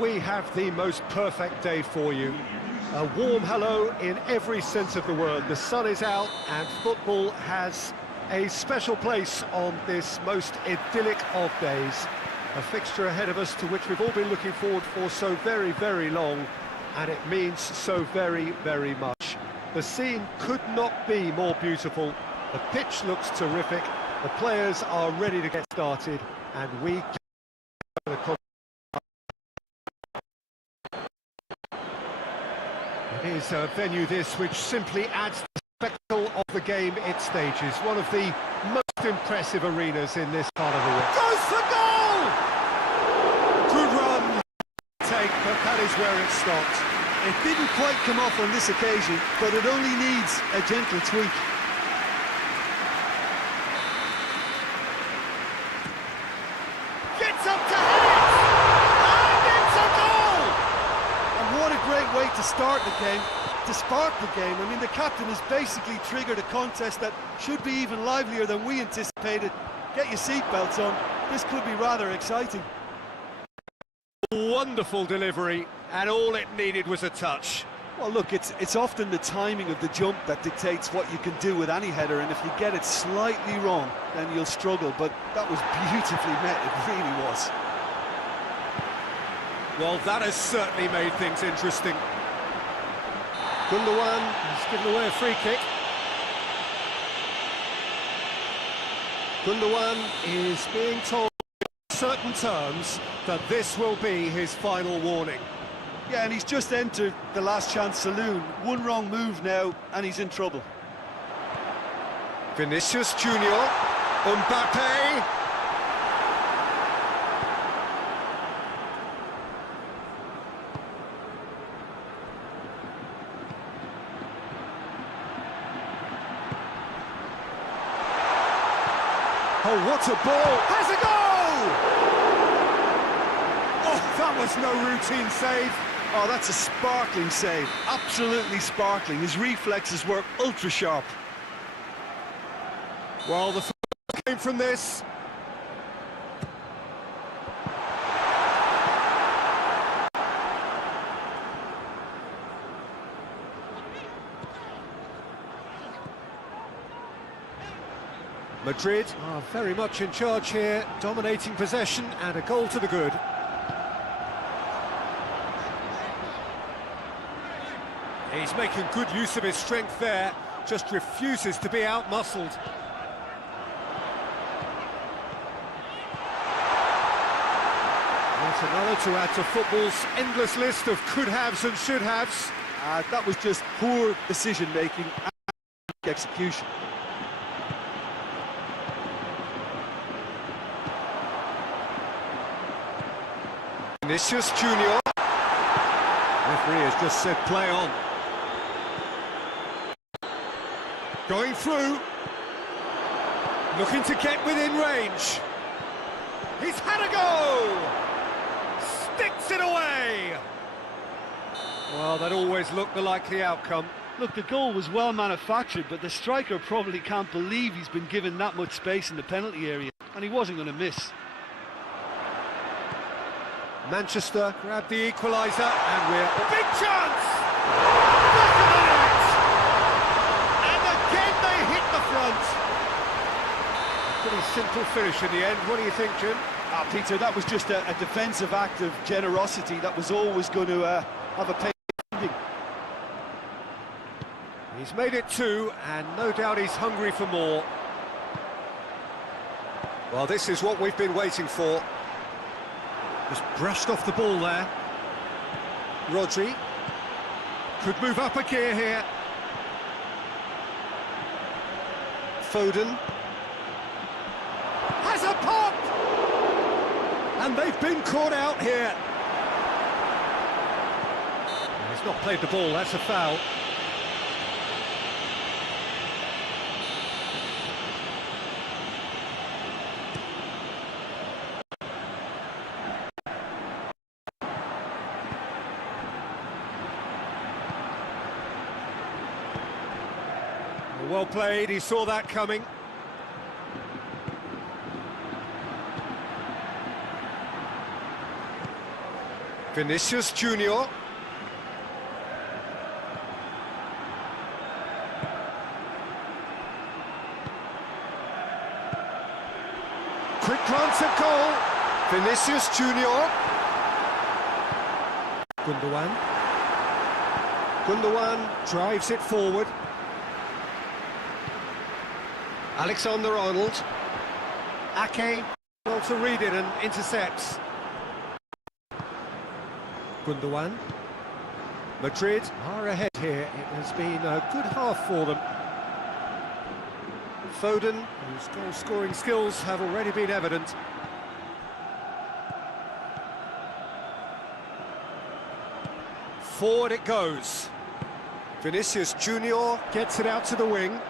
We have the most perfect day for you. A warm hello in every sense of the word. The sun is out and football has a special place on this most idyllic of days. A fixture ahead of us to which we've all been looking forward for so very, very long, and it means so very, very much. The scene could not be more beautiful. The pitch looks terrific. The players are ready to get started, and we can. It is a venue this which simply adds to the spectacle of the game it stages. One of the most impressive arenas in this part of the world. Goes for goal! Good run, take, but that is where it stopped. It didn't quite come off on this occasion, but it only needs a gentle tweak. Gets up to head it! And it's a goal! And what a great way to start the game, to spark the game. I mean, the captain has basically triggered a contest that should be even livelier than we anticipated. Get your seatbelts on, this could be rather exciting. Wonderful delivery, and all it needed was a touch. Well, look, it's often the timing of the jump that dictates what you can do with any header, and if you get it slightly wrong, then you'll struggle, but that was beautifully met, it really was. Well, that has certainly made things interesting. Gundogan has given away a free kick. Gundogan is being told in certain terms that this will be his final warning. Yeah, and he's just entered the last chance saloon. One wrong move now, and he's in trouble. Vinicius Junior, Mbappe. Oh, what a ball! Has a goal! Oh, that was no routine save. Oh, that's a sparkling save. Absolutely sparkling. His reflexes were ultra sharp. Well, the first came from this. Madrid are very much in charge here, dominating possession and a goal to the good. He's making good use of his strength there, just refuses to be out-muscled. Not another to add to football's endless list of could-haves and should-haves. That was just poor decision-making and execution. Vinicius Junior. Referee has just said play on. Going through. Looking to get within range. He's had a go! Sticks it away! Well, that always looked the likely outcome. Look, the goal was well manufactured, but the striker probably can't believe he's been given that much space in the penalty area, and he wasn't going to miss. Manchester grabbed the equaliser, and we're... Big chance! Back of the net! And again they hit the front. Pretty simple finish in the end. What do you think, Jim? Peter, that was just a defensive act of generosity that was always going to have a pay ending. He's made it two, and no doubt he's hungry for more. Well, this is what we've been waiting for. Just brushed off the ball there. Rodri could move up a gear here. Foden has a pop! And they've been caught out here. He's not played the ball, that's a foul. Well played, he saw that coming. Vinicius Junior. Quick glance at goal. Vinicius Junior. Gundogan. Gundogan drives it forward. Alexander-Arnold. Ake, well to read it and intercepts. Gundogan. Madrid are ahead here. It has been a good half for them. Foden, whose goal-scoring skills have already been evident. Forward it goes. Vinicius Junior gets it out to the wing.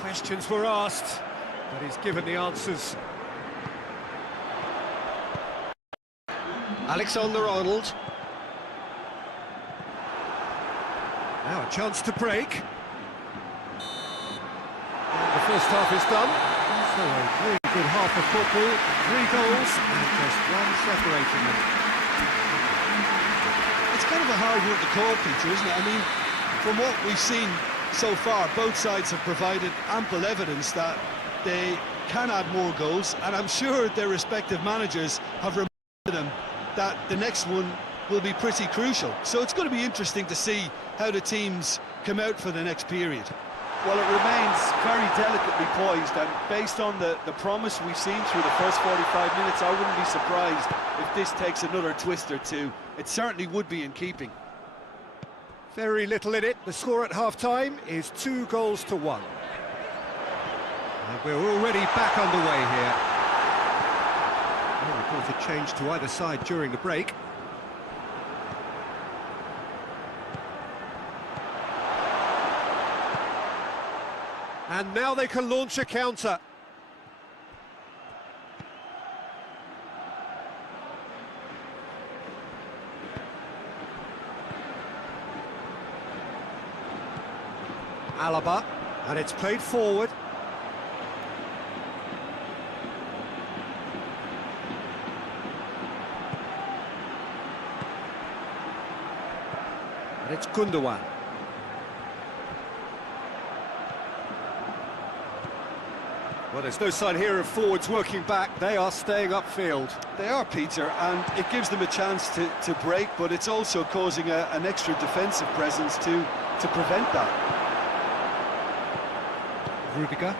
Questions were asked, but he's given the answers. Alexander-Arnold. Now a chance to break. And the first half is done. So a really good half of football. 3 goals and just one separating them. It's kind of a hard one to call, Peter, isn't it? I mean, from what we've seen so far, both sides have provided ample evidence that they can add more goals, and I'm sure their respective managers have reminded them that the next one will be pretty crucial. So it's going to be interesting to see how the teams come out for the next period. Well, it remains very delicately poised, and based on the promise we've seen through the first 45 minutes, I wouldn't be surprised if this takes another twist or two. It certainly would be in keeping. Very little in it. The score at half-time is 2 goals to 1. And we're already back underway here. No reported change to either side during the break. And now they can launch a counter. Alaba, and it's played forward. And it's Gundogan. Well, there's no sign here of forwards working back. They are staying upfield. They are, Peter, and it gives them a chance to break, but it's also causing an extra defensive presence to prevent that. Rudiger.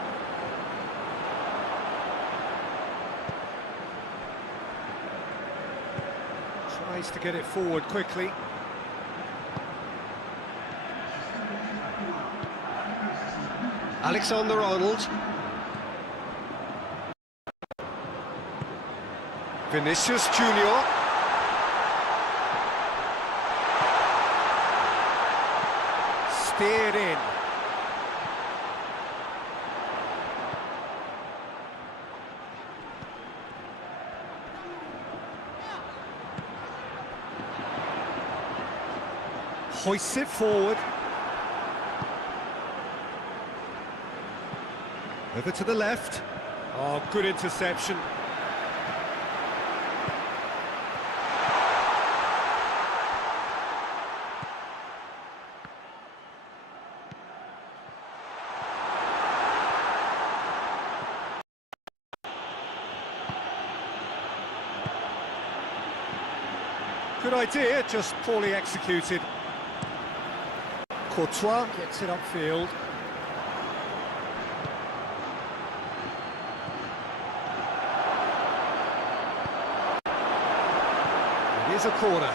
Tries to get it forward quickly. Alexander-Arnold. Vinicius Junior. Steered in. Hoists it forward. Over to the left. Oh, good interception. Good idea, just poorly executed. Courtois gets it upfield. It is a corner.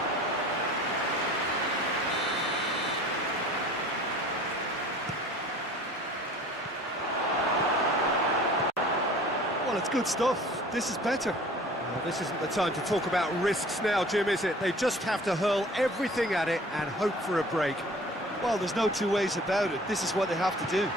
Well, it's good stuff. This is better. Well, this isn't the time to talk about risks now, Jim, is it? They just have to hurl everything at it and hope for a break. Well, there's no two ways about it. This is what they have to do.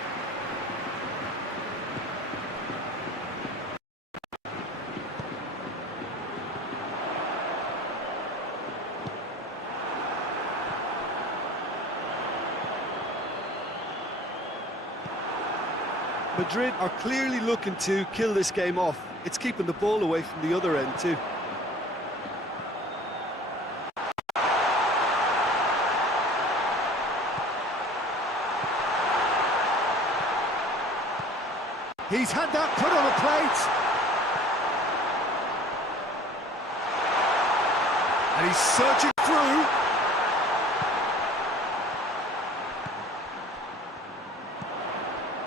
Madrid are clearly looking to kill this game off. It's keeping the ball away from the other end too. He's had that put on a plate. And he's searching through.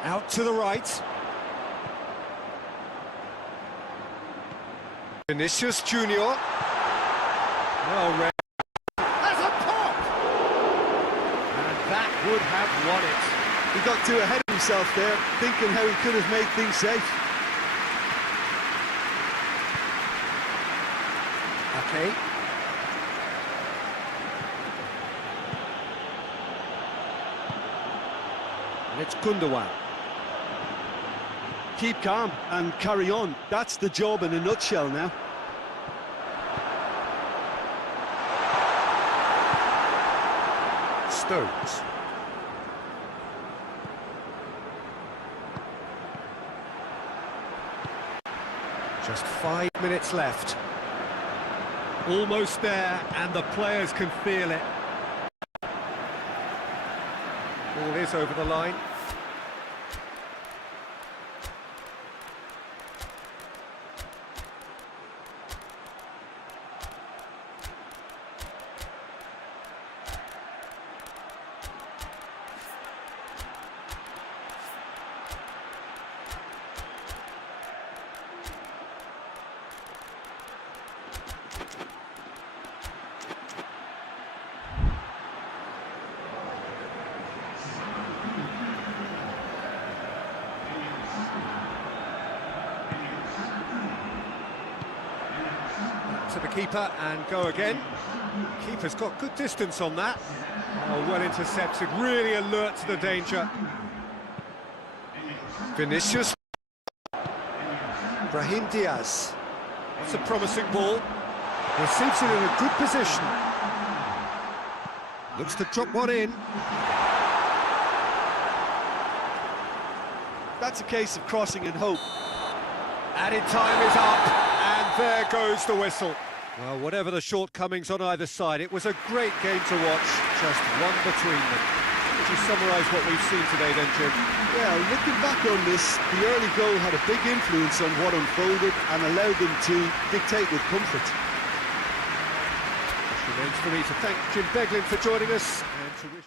Out to the right. Vinicius Junior. Well read. There's a pop! And that would have won it. He got too ahead of himself there, thinking how he could have made things safe. Okay. And it's Gundogan. Keep calm and carry on. That's the job in a nutshell now. Stones. Just 5 minutes left. Almost there, and the players can feel it. Ball is over the line. To the keeper and go again. Keeper's got good distance on that. Oh, well intercepted, really alert to the danger. Vinicius. Brahim Diaz. That's a promising ball. Receives it in a good position. Looks to drop one in. That's a case of crossing in hope. Added time is up. And there goes the whistle. Well, whatever the shortcomings on either side, it was a great game to watch, just one between them. Would you summarise what we've seen today then, Jim? Yeah, looking back on this, the early goal had a big influence on what unfolded and allowed them to dictate with comfort. It remains for me to thank Jim Beglin for joining us and to wish...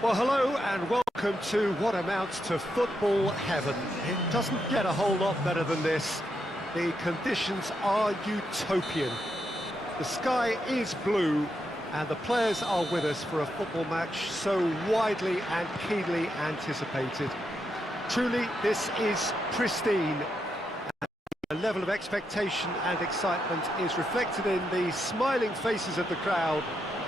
Well, hello and welcome to what amounts to football heaven. It doesn't get a whole lot better than this. The conditions are utopian. The sky is blue and the players are with us for a football match so widely and keenly anticipated. Truly, this is pristine. The level of expectation and excitement is reflected in the smiling faces of the crowd.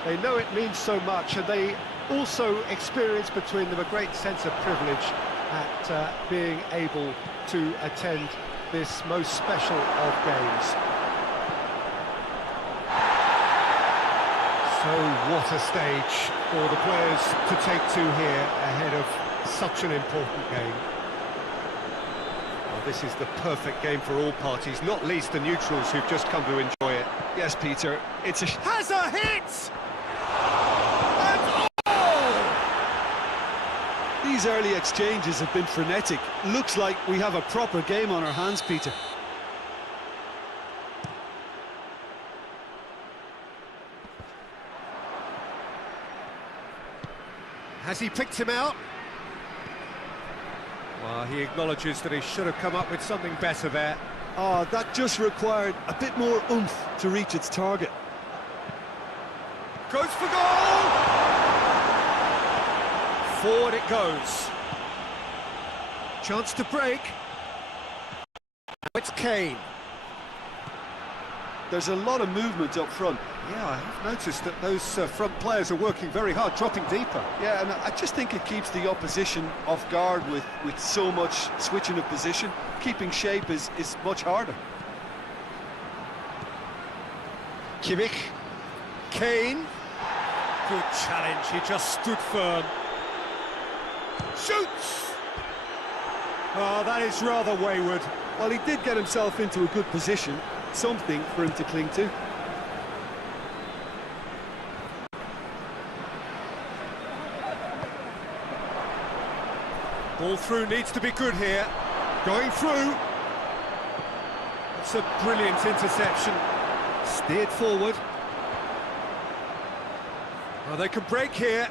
They know it means so much, and they also experience between them a great sense of privilege at being able to attend this most special of games. So what a stage for the players to take to here ahead of such an important game. Well, this is the perfect game for all parties, not least the neutrals who've just come to enjoy it. Yes, Peter, it's a... Has a hit! These early exchanges have been frenetic. Looks like we have a proper game on our hands, Peter. Has he picked him out? Well, he acknowledges that he should have come up with something better there. Oh, that just required a bit more oomph to reach its target. Goes for goal! Forward it goes. Chance to break. Now it's Kane. There's a lot of movement up front. Yeah, I have noticed that those front players are working very hard, dropping deeper. Yeah, and I just think it keeps the opposition off guard with so much switching of position. Keeping shape is much harder. Kimmich. Kane. Good challenge, he just stood firm. Shoots! Oh, that is rather wayward. Well, he did get himself into a good position, something for him to cling to. Ball through needs to be good here. Going through. It's a brilliant interception. Steered forward. Well, they can break here.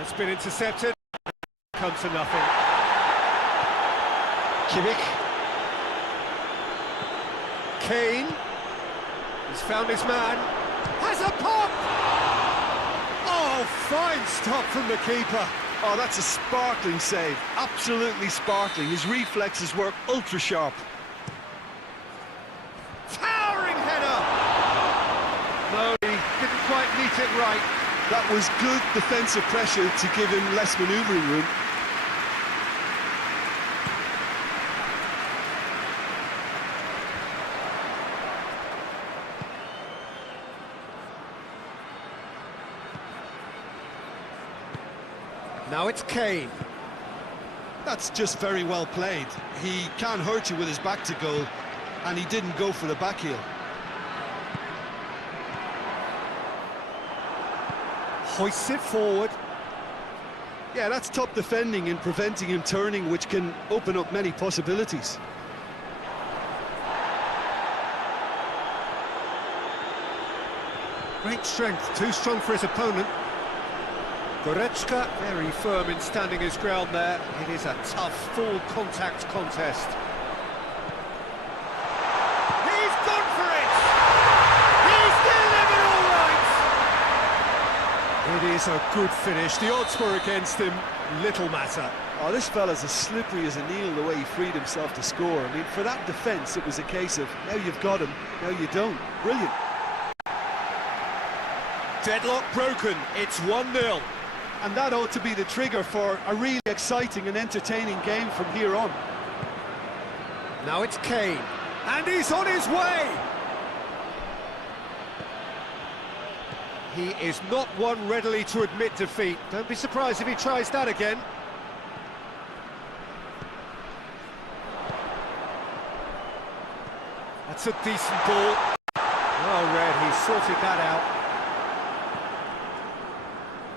It's been intercepted. Comes to nothing. Kimmich. Kane. He's found his man. Has a pop! Oh, fine stop from the keeper. Oh, that's a sparkling save. Absolutely sparkling. His reflexes work ultra sharp. Towering header! No, he didn't quite meet it right. That was good defensive pressure to give him less manoeuvring room. Now it's Kane. That's just very well played. He can't hurt you with his back to goal, and he didn't go for the back heel. Hoists it forward. Yeah, that's top defending and preventing him turning, which can open up many possibilities. Great strength, too strong for his opponent. Goretzka, very firm in standing his ground there. It is a tough, full contact contest. He's gone for it! He's delivered all right! It is a good finish. The odds were against him. Little matter. Oh, this fella's as slippery as a needle the way he freed himself to score. I mean, for that defence, it was a case of, now you've got him, now you don't. Brilliant. Deadlock broken. It's 1-0. And that ought to be the trigger for a really exciting and entertaining game from here on. Now it's Kane. And he's on his way! He is not one readily to admit defeat. Don't be surprised if he tries that again. That's a decent ball. Well read, he sorted that out.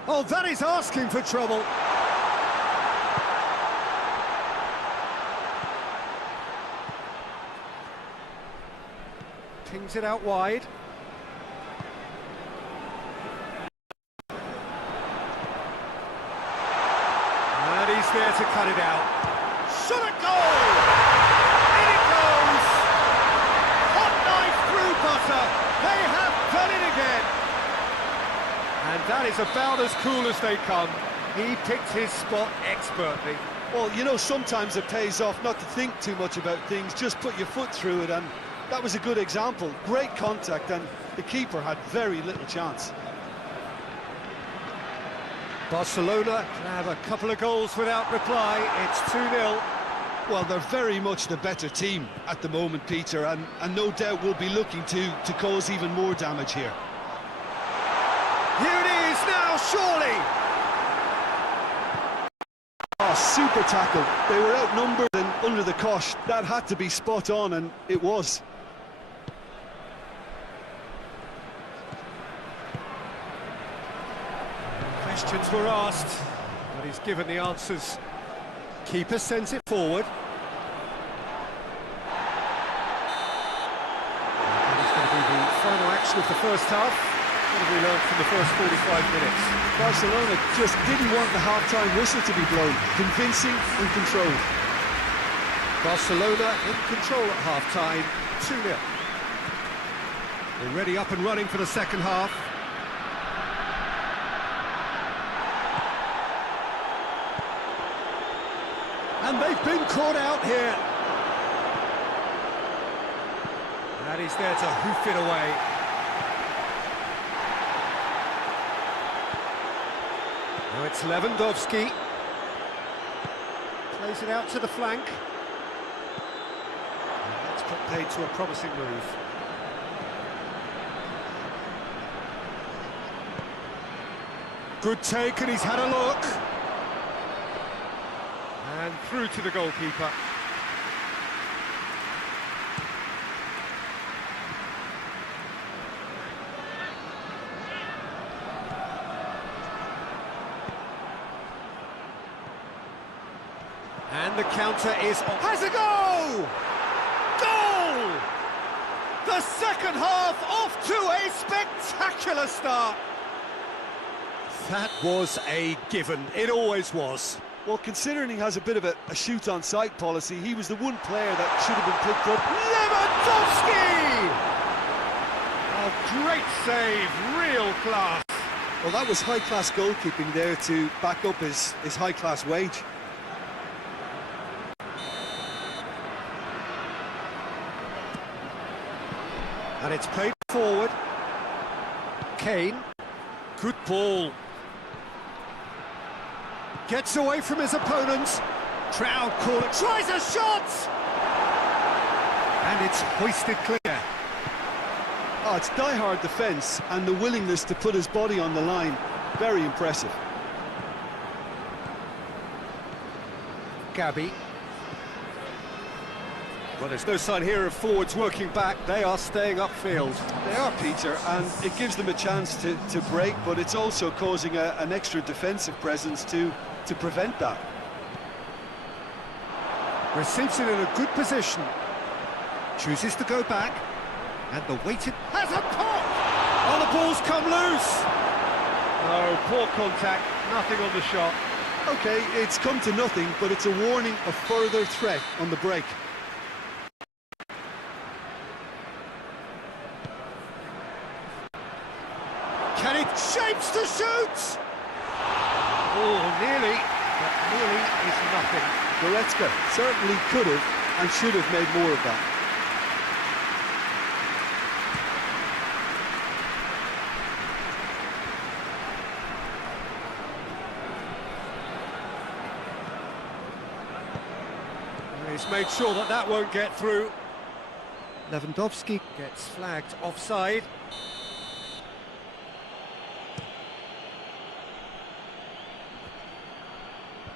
Oh, that is asking for trouble. Pings it out wide. And he's there to cut it out. Shot at goal! In it goes! Hot knife through butter. They have done it again. And that is about as cool as they come. He picked his spot expertly. Well, you know, sometimes it pays off not to think too much about things, just put your foot through it, and that was a good example. Great contact, and the keeper had very little chance. Barcelona have a couple of goals without reply. It's 2-0. Well, they're very much the better team at the moment, Peter, and no doubt will be looking to cause even more damage here. Here it is now, surely! Oh, super tackle. They were outnumbered and under the cosh. That had to be spot on, and it was. Questions were asked, but he's given the answers. Keeper sends it forward. That is going to be the final action of the first half. What have we learned from the first 45 minutes? Barcelona just didn't want the half-time whistle to be blown. Convincing and controlled. Barcelona in control at half-time, 2-0. Already up and running for the second half. And they've been caught out here. And he's there to hoof it away. Now it's Lewandowski. Plays it out to the flank. And that's put paid to a promising move. Good take, and he's had a look. And through to the goalkeeper. And the counter is on. Has a goal! Goal! The second half off to a spectacular start. That was a given. It always was. Well, considering he has a bit of a shoot-on-sight policy, he was the one player that should have been picked up. Lewandowski! A great save, real class. Well, that was high-class goalkeeping there to back up his high-class wage. And it's played forward. Kane. Good ball. Gets away from his opponents. Crowd call it. Tries a shot! And it's hoisted clear. Oh, it's die-hard defence and the willingness to put his body on the line. Very impressive. Gabby. Well, there's no sign here of forwards working back. They are staying upfield. They are, Peter, and it gives them a chance to break, but it's also causing an extra defensive presence to prevent that. Receives it in a good position. Chooses to go back. And the weighted... Has a pop! Oh, the ball's come loose! No, poor contact. Nothing on the shot. OK, it's come to nothing, but it's a warning of further threat on the break. Can it shapes to shoot? Oh, nearly, but nearly is nothing. Goretzka certainly could have and should have made more of that. He's made sure that that won't get through. Lewandowski gets flagged offside.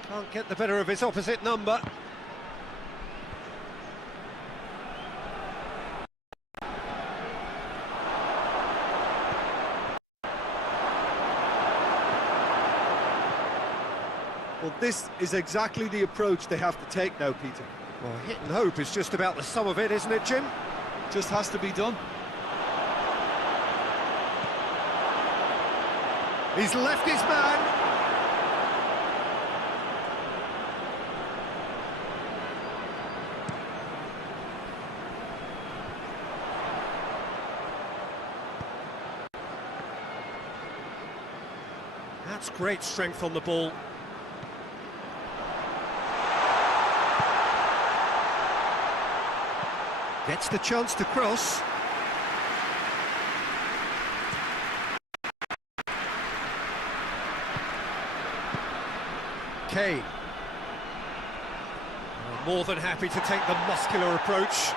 Can't get the better of his opposite number. Well, this is exactly the approach they have to take now, Peter. Well, hit and hope is just about the sum of it, isn't it, Jim? Just has to be done. He's left his man. That's great strength on the ball. Gets the chance to cross. Kane. More than happy to take the muscular approach.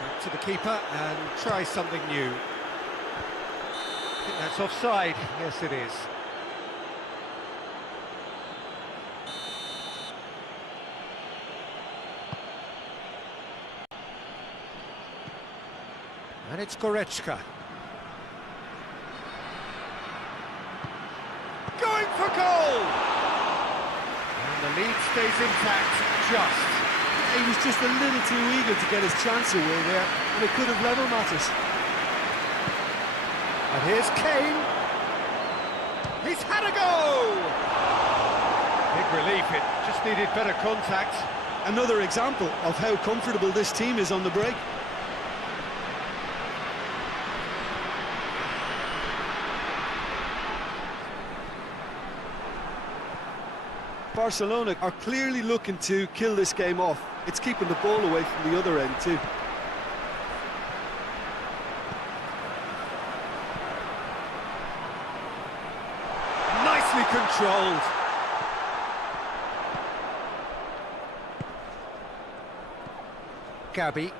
Back to the keeper and try something new. I think that's offside. Yes, it is. And it's Goretzka. Going for goal! And the lead stays intact, just. He was just a little too eager to get his chance away there, and it could have level matters. And here's Kane. He's had a go! Big relief, it just needed better contact. Another example of how comfortable this team is on the break. Barcelona are clearly looking to kill this game off. It's keeping the ball away from the other end too. Nicely controlled. Gabby.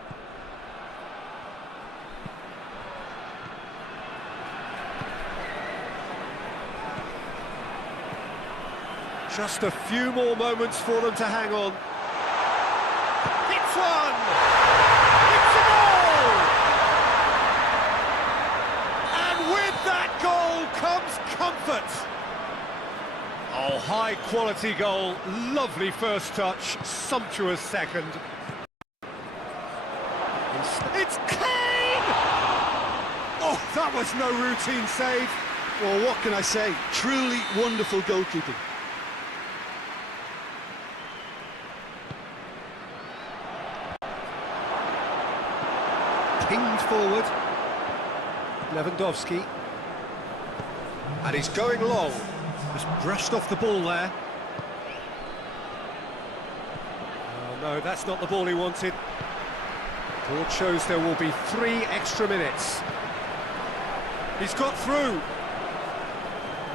Just a few more moments for them to hang on. It's one! It's a goal! And with that goal comes comfort. Oh, high-quality goal, lovely first touch, sumptuous second. It's Kane! Oh, that was no routine save. Well, what can I say? Truly wonderful goalkeeping. Pinged forward. Lewandowski. And he's going long. Just brushed off the ball there. Oh no, that's not the ball he wanted. Board shows there will be 3 extra minutes. He's got through.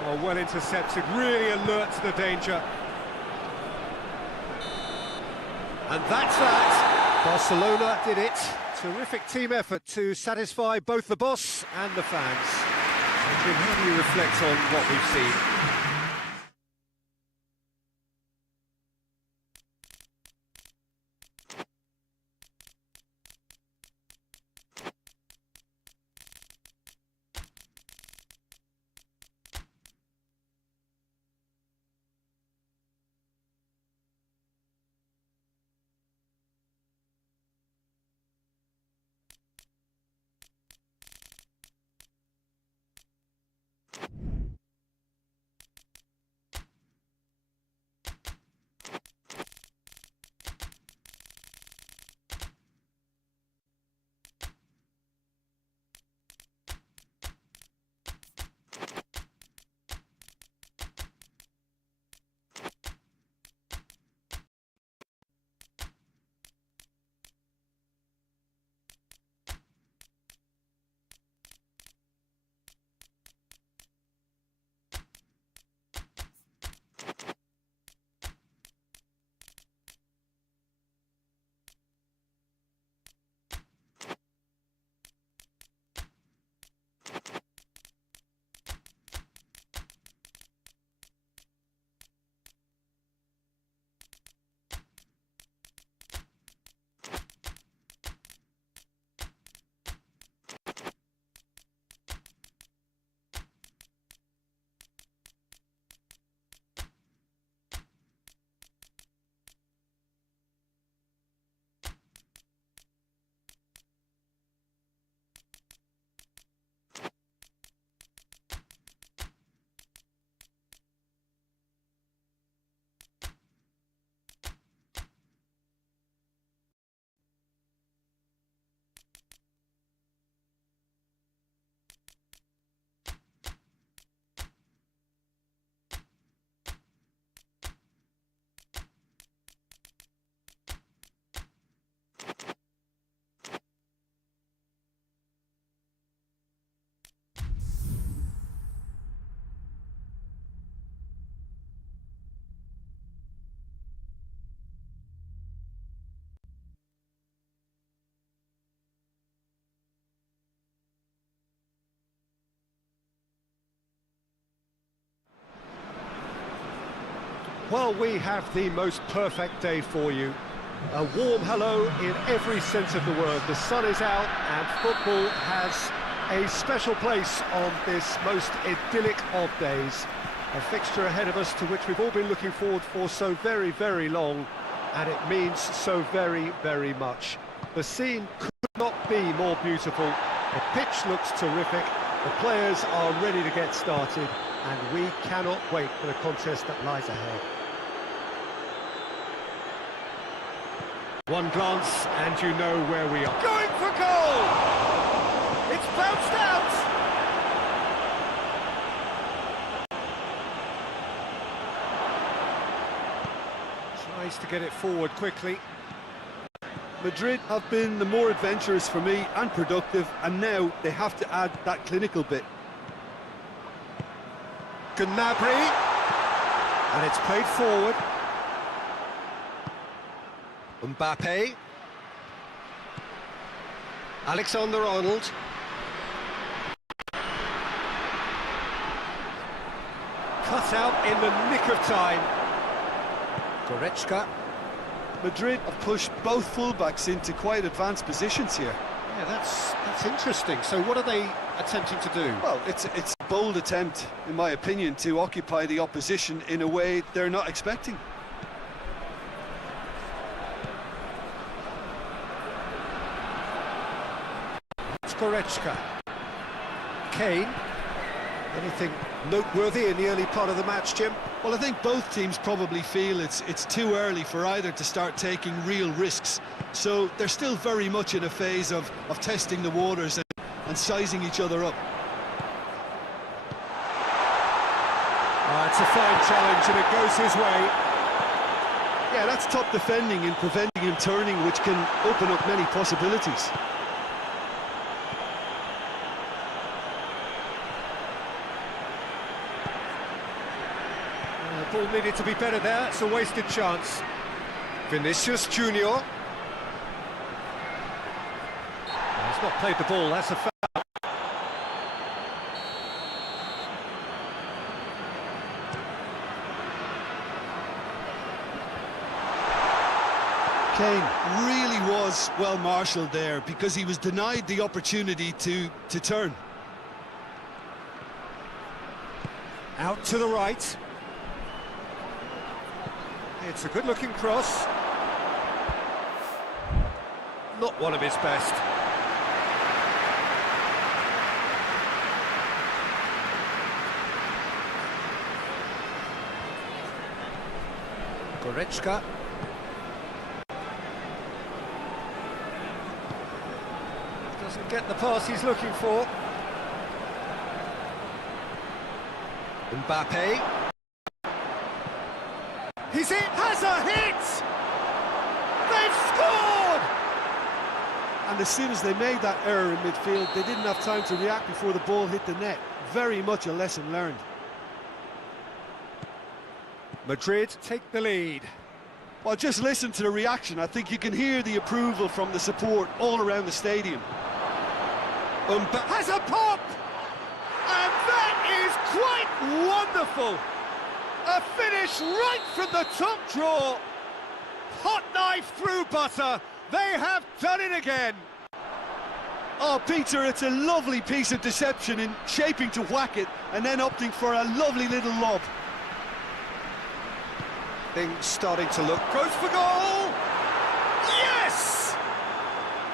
Oh, well intercepted, really alert to the danger. And that's that. Barcelona did it. Terrific team effort to satisfy both the boss and the fans. And Jim, how do you reflect on what we've seen? Well, we have the most perfect day for you. A warm hello in every sense of the word. The sun is out and football has a special place on this most idyllic of days. A fixture ahead of us to which we've all been looking forward for so very, very long, and it means so very, very much. The scene could not be more beautiful. The pitch looks terrific. The players are ready to get started, and we cannot wait for the contest that lies ahead. One glance and you know where we are. Going for goal! It's bounced out! Tries to get it forward quickly. Madrid have been the more adventurous for me and productive, and now they have to add that clinical bit. Gnabry, and it's played forward. Mbappe, Alexander-Arnold, cut out in the nick of time. Goretzka. Madrid have pushed both fullbacks into quite advanced positions here. Yeah, that's interesting. So what are they attempting to do? Well, it's a bold attempt, in my opinion, to occupy the opposition in a way they're not expecting. Goretzka. Kane. Anything noteworthy in the early part of the match, Jim? Well, I think both teams probably feel it's too early for either to start taking real risks. So they're still very much in a phase of testing the waters and sizing each other up. It's a fine challenge and it goes his way. Yeah, that's top defending and preventing him turning, which can open up many possibilities. Ball needed to be better there, it's a wasted chance. Vinicius Junior. He's not played the ball, that's a foul. Kane really was well marshalled there because he was denied the opportunity to turn. Out to the right. It's a good-looking cross. Not one of his best. Goretzka. Doesn't get the pass he's looking for. Mbappe. He's in, has a hit! They've scored! And as soon as they made that error in midfield, they didn't have time to react before the ball hit the net. Very much a lesson learned. Madrid take the lead. Well, just listen to the reaction. I think you can hear the approval from the support all around the stadium. Has a pop! And that is quite wonderful! A finish right from the top draw. Hot knife through butter. They have done it again. Oh, Peter, it's a lovely piece of deception in shaping to whack it and then opting for a lovely little lob. Things starting to look. Goes for goal. Yes!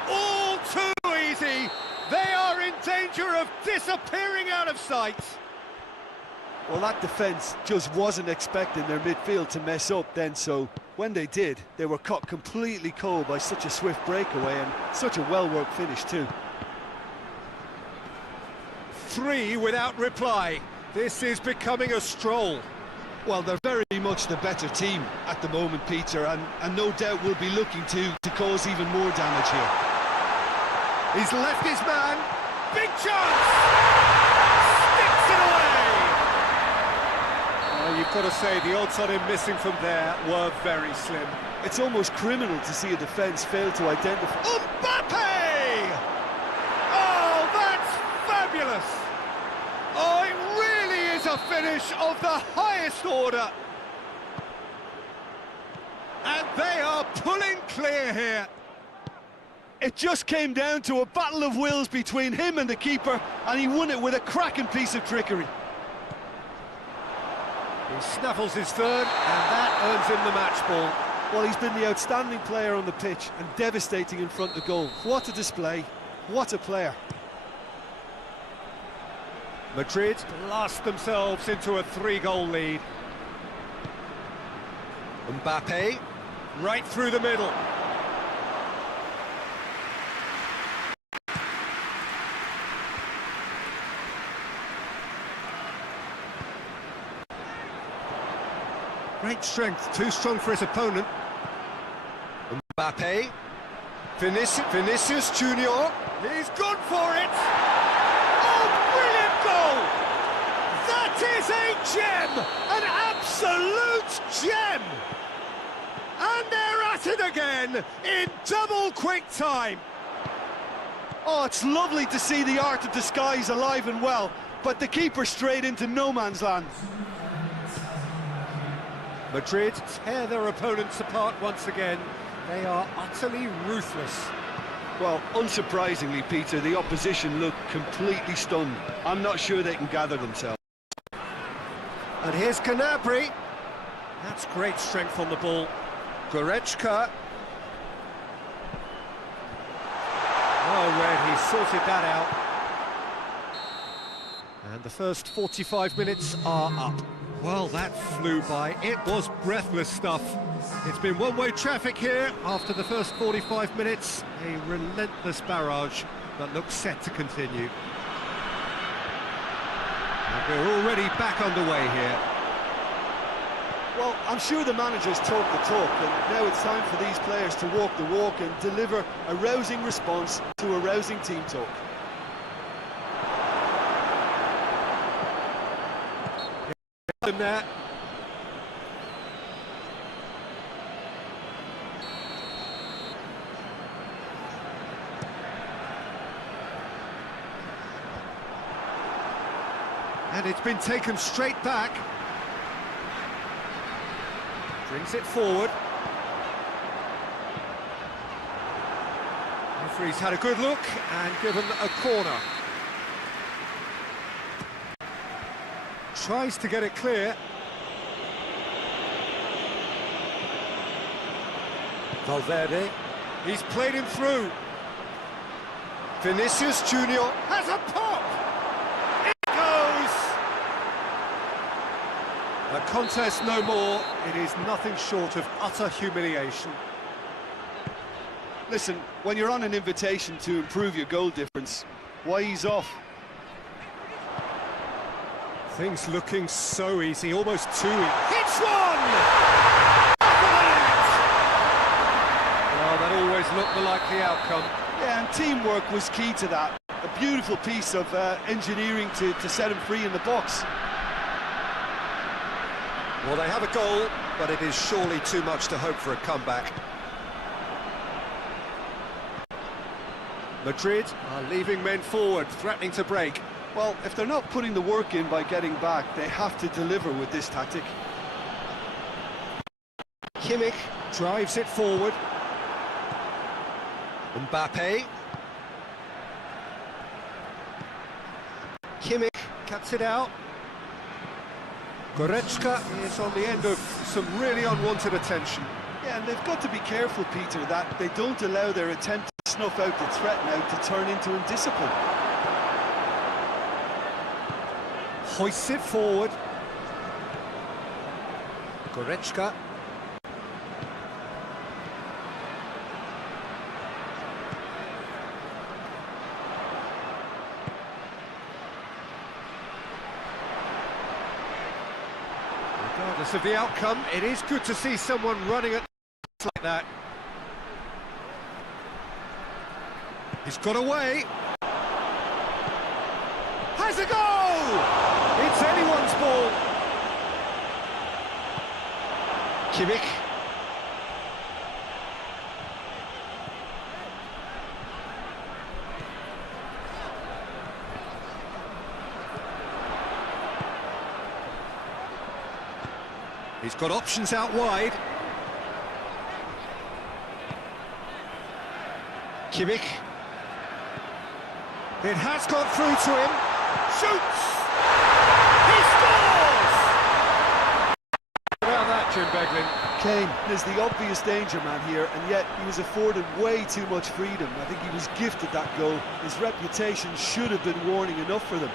All too easy. They are in danger of disappearing out of sight. Well, that defence just wasn't expecting their midfield to mess up then, so when they did, they were caught completely cold by such a swift breakaway and such a well-worked finish too. 3 without reply. This is becoming a stroll. Well, they're very much the better team at the moment, Peter, and no doubt will be looking to cause even more damage here. He's left his man. Big chance! Sticks it away! You've got to say, the odds on him missing from there were very slim. It's almost criminal to see a defence fail to identify... Mbappe! Oh, that's fabulous! Oh, it really is a finish of the highest order. And they are pulling clear here. It just came down to a battle of wills between him and the keeper, and he won it with a cracking piece of trickery. He snaffles his third, and that earns him the match ball. Well, he's been the outstanding player on the pitch and devastating in front of goal. What a display, what a player. Madrid blast themselves into a 3-goal lead. Mbappe, right through the middle. Great strength, too strong for his opponent. Mbappe, Vinicius Junior, he's gone for it! Oh, brilliant goal! That is a gem! An absolute gem! And they're at it again, in double quick time! Oh, it's lovely to see the art of disguise alive and well, but the keeper straight into no man's land. Madrid tear their opponents apart once again. They are utterly ruthless. Well, unsurprisingly, Peter, the opposition look completely stunned. I'm not sure they can gather themselves. And here's Canabri. That's great strength on the ball. Goretzka. Oh, Red, he sorted that out. And the first 45 minutes are up. Well, that flew by. It was breathless stuff. It's been one-way traffic here after the first 45 minutes. A relentless barrage that looks set to continue. And we're already back underway here. Well, I'm sure the managers talk the talk, and now it's time for these players to walk the walk and deliver a rousing response to a rousing team talk. There. And it's been taken straight back. Brings it forward. Referee's had a good look and given a corner. Tries to get it clear. Valverde, he's played him through. Vinicius Junior has a pop! It goes! A contest no more. It is nothing short of utter humiliation. Listen, when you're on an invitation to improve your goal difference, why ease off? Things looking so easy, almost too easy. Hits one! Well, that always looked the likely outcome. Yeah, and teamwork was key to that. A beautiful piece of engineering to set him free in the box. Well, they have a goal, but it is surely too much to hope for a comeback. Madrid are leaving men forward, threatening to break. Well, if they're not putting the work in by getting back, they have to deliver with this tactic. Kimmich drives it forward. Mbappe. Kimmich cuts it out. Goretzka is on the end of some really unwanted attention. Yeah, and they've got to be careful, Peter, that they don't allow their attempt to snuff out the threat now to turn into indiscipline. Hoists it forward. Goretzka. Regardless of the outcome, it is good to see someone running at like that. He's got away. Has a goal! It's anyone's ball. Kimmich. He's got options out wide. Kimmich. It has gone through to him. Shoots! He scores! About that, Jim Beglin. Kane is the obvious danger man here, and yet he was afforded way too much freedom. I think he was gifted that goal. His reputation should have been warning enough for them.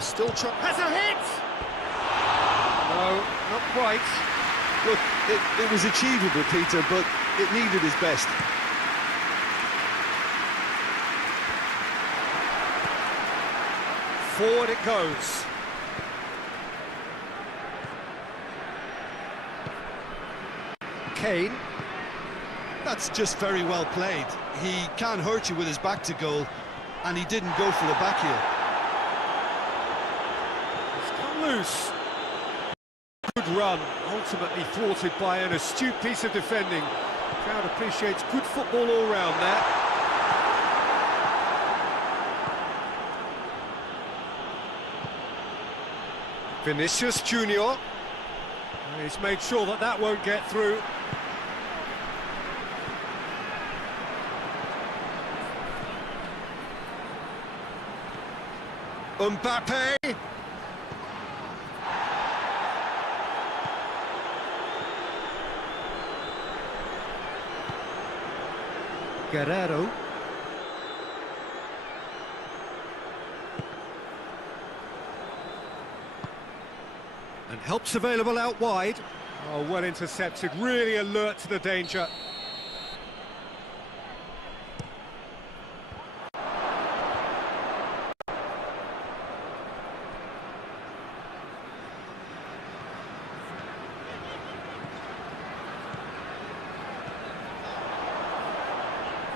Still has a hit! No, not quite. Look, it was achievable, Peter, but it needed his best. Forward it goes. Kane. That's just very well played. He can hurt you with his back to goal, and he didn't go for the back heel. It's come loose. Good run, ultimately thwarted by an astute piece of defending. Crowd appreciates good football all round there. Vinicius Junior. He's made sure that that won't get through. Mbappe. Guerrero. And help's available out wide. Oh, well intercepted, really alert to the danger.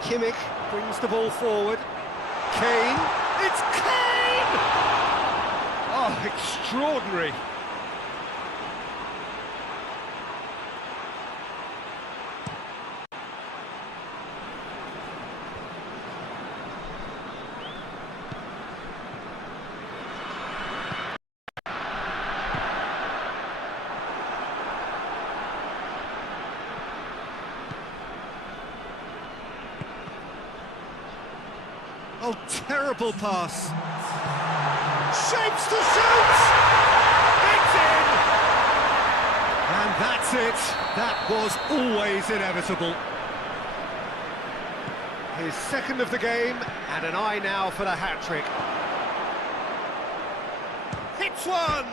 Kimmich brings the ball forward. Kane. It's Kane! Oh, extraordinary. Oh, terrible pass. Shapes to shoot! It's in! And that's it. That was always inevitable. His second of the game, and an eye now for the hat-trick. Hits one!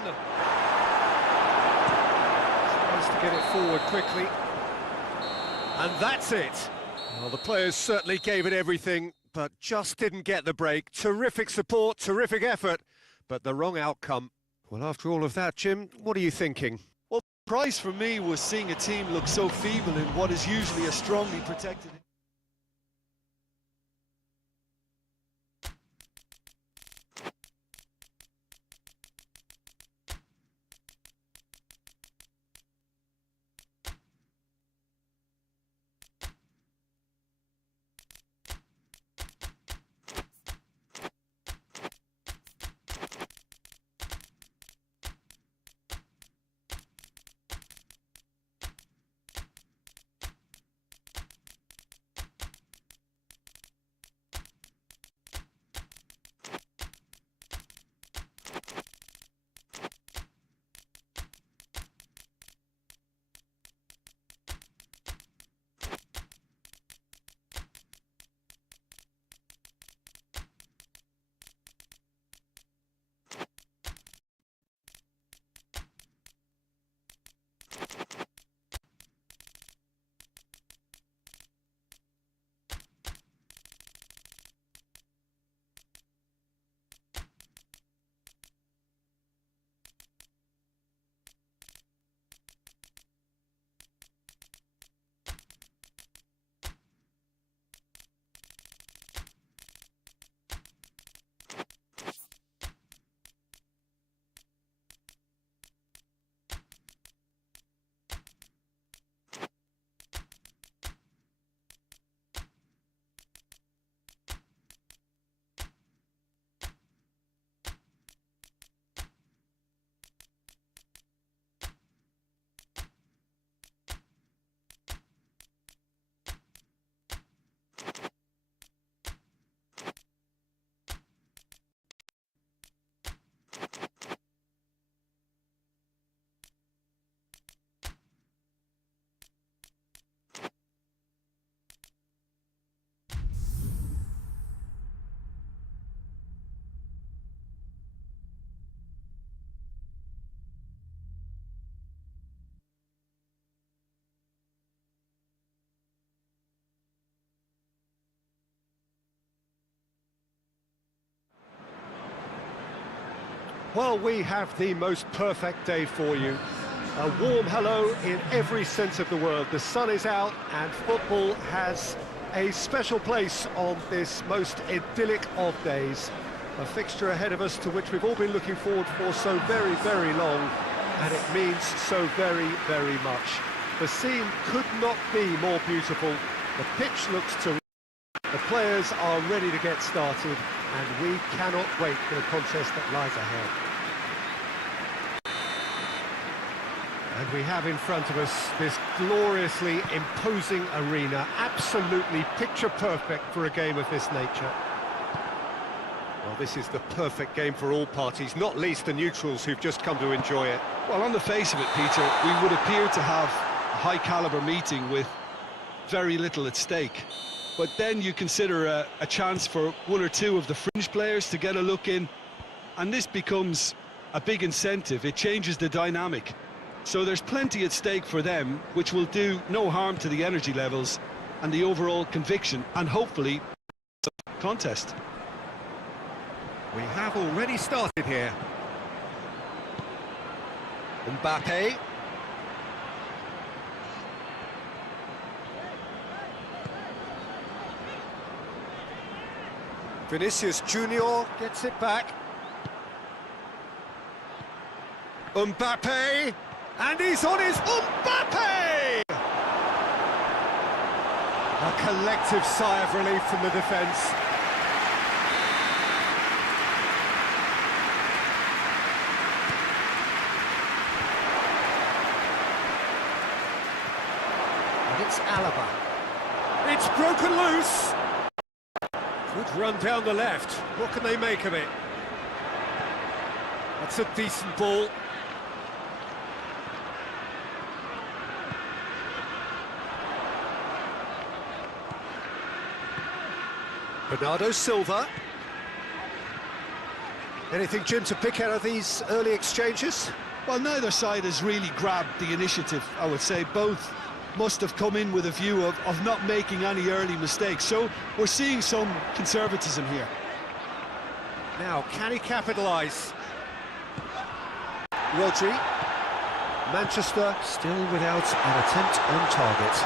Tries to get it forward quickly. And that's it. Well, the players certainly gave it everything, but just didn't get the break. Terrific support, terrific effort, but the wrong outcome. Well, after all of that, Jim, what are you thinking? Well, the prize for me was seeing a team look so feeble in what is usually a strongly protected... Well, we have the most perfect day for you. A warm hello in every sense of the word. The sun is out and football has a special place on this most idyllic of days. A fixture ahead of us to which we've all been looking forward for so very, very long, and it means so very, very much. The scene could not be more beautiful. The pitch looks terrific. The players are ready to get started, and we cannot wait for the contest that lies ahead. And we have in front of us this gloriously imposing arena, absolutely picture-perfect for a game of this nature. Well, this is the perfect game for all parties, not least the neutrals who've just come to enjoy it. Well, on the face of it, Peter, we would appear to have a high-caliber meeting with very little at stake. But then you consider a chance for one or two of the fringe players to get a look in, and this becomes a big incentive. It changes the dynamic. So there's plenty at stake for them, which will do no harm to the energy levels and the overall conviction, and hopefully contest. We have already started here. Mbappe. Vinicius Junior gets it back. Mbappe, and he's on his Mbappe! A collective sigh of relief from the defence. And it's Alaba. It's broken loose. Good run down the left. What can they make of it? That's a decent ball. Bernardo Silva. Anything, Jim, to pick out of these early exchanges? Well, neither side has really grabbed the initiative, I would say. Both must have come in with a view of not making any early mistakes. So we're seeing some conservatism here. Now, can he capitalise? Rodri. Manchester still without an attempt on target.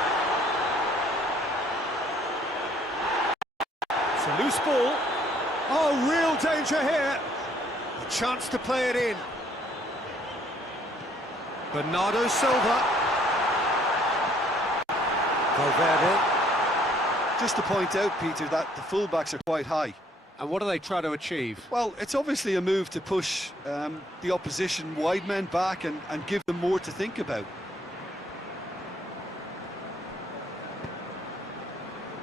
It's a loose ball. Oh, real danger here. A chance to play it in. Bernardo Silva. Valverde. Just to point out, Peter, that the fullbacks are quite high. And what do they try to achieve? Well, it's obviously a move to push the opposition wide men back and give them more to think about.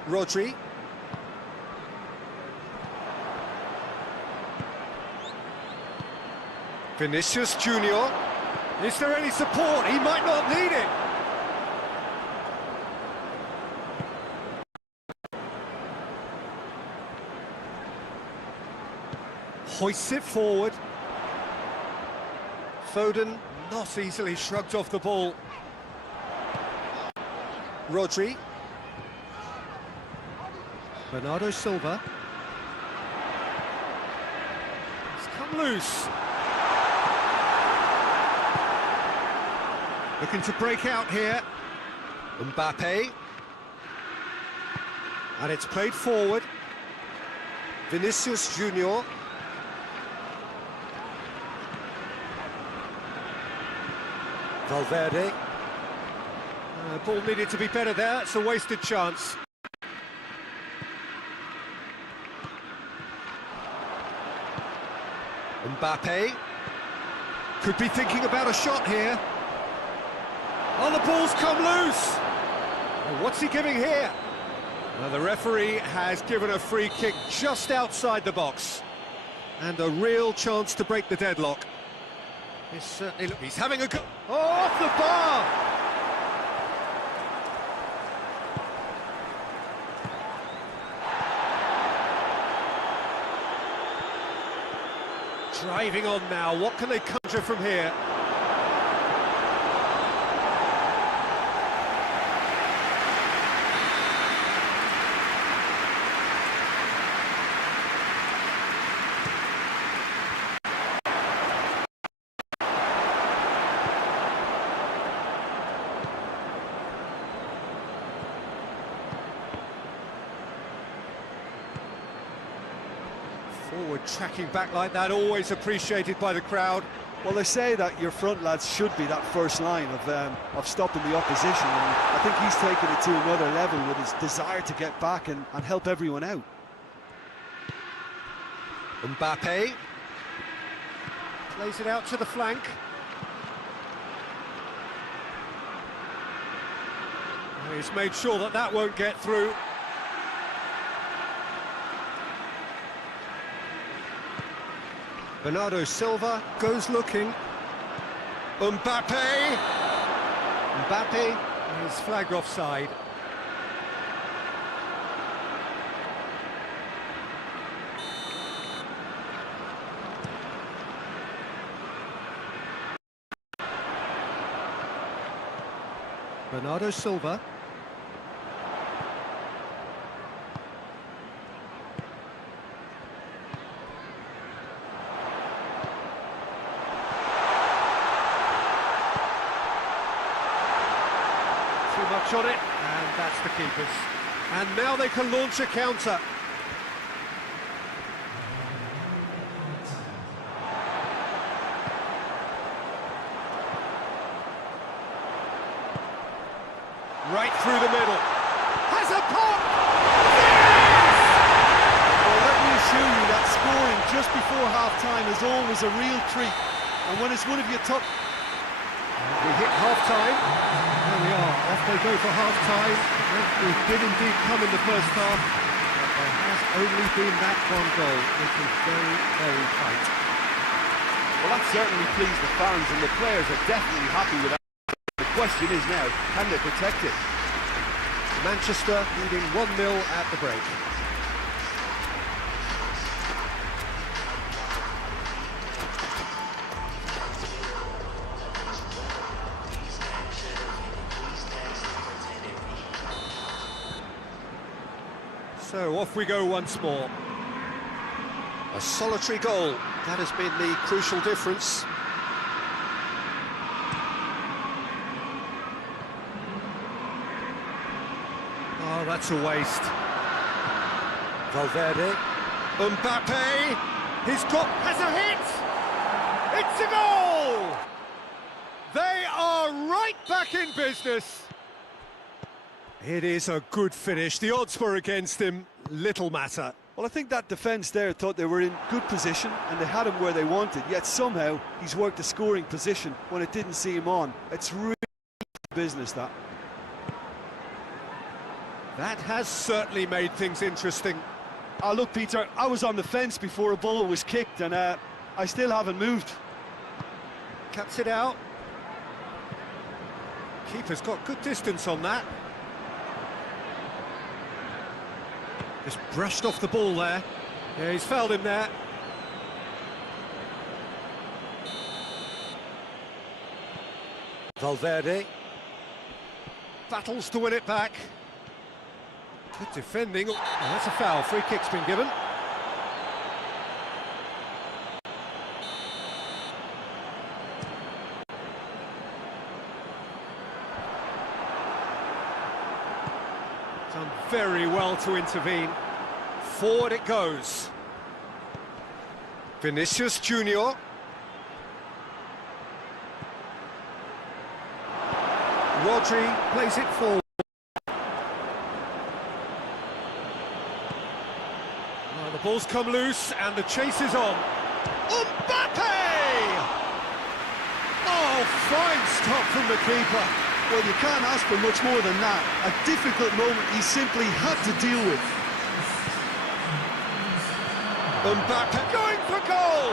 Rodri. Vinicius Junior. Is there any support? He might not need it. Hoists it forward. Foden not easily shrugged off the ball. Rodri. Bernardo Silva. It's come loose. Looking to break out here. Mbappe. And it's played forward. Vinicius Junior. Valverde. Ball needed to be better there. It's a wasted chance. Mbappe. Could be thinking about a shot here. Oh, the ball's come loose. Oh, what's he giving here? The referee has given a free kick just outside the box. And a real chance to break the deadlock. He's having a go. Oh, off the bar! Driving on now. What can they conjure from here? Forward tracking back like that, always appreciated by the crowd. Well, they say that your front lads should be that first line of stopping the opposition, and I think he's taken it to another level with his desire to get back and help everyone out. Mbappe plays it out to the flank. He's made sure that that won't get through. Bernardo Silva goes looking. Mbappe! Mbappe is flagged offside. Bernardo Silva. Too much on it, and that's the keepers. And now they can launch a counter. Right through the middle. Has a pop! Yes! Well, let me assure you that scoring just before half-time is always a real treat. And when it's one of your top... We hit half-time. There we are, off they go for half-time. We did indeed come in the first half, but there has only been that one goal. It was very, very tight. Well, that certainly pleased the fans, and the players are definitely happy with that. The question is now, can they protect it? Manchester leading 1-0 at the break. So off we go once more. A solitary goal, that has been the crucial difference. Oh, that's a waste. Valverde. Mbappe. Has a hit! It's a goal! They are right back in business. It is a good finish. The odds were against him. Little matter. Well, I think that defence there thought they were in good position and they had him where they wanted, yet somehow he's worked a scoring position when it didn't see him on. It's really business, that. That has certainly made things interesting. Oh, look, Peter, I was on the fence before a ball was kicked and I still haven't moved. Cuts it out. Keeper's got good distance on that. Just brushed off the ball there. Yeah, he's fouled him there. Valverde. Battles to win it back. Good defending. Oh, that's a foul. Free kick's been given. Done very well to intervene. Forward it goes. Vinicius Junior. Rodri plays it forward. The ball's come loose and the chase is on. Mbappe! Oh, fine stop from the keeper. Well, you can't ask for much more than that. A difficult moment he simply had to deal with. Mbappe going for goal!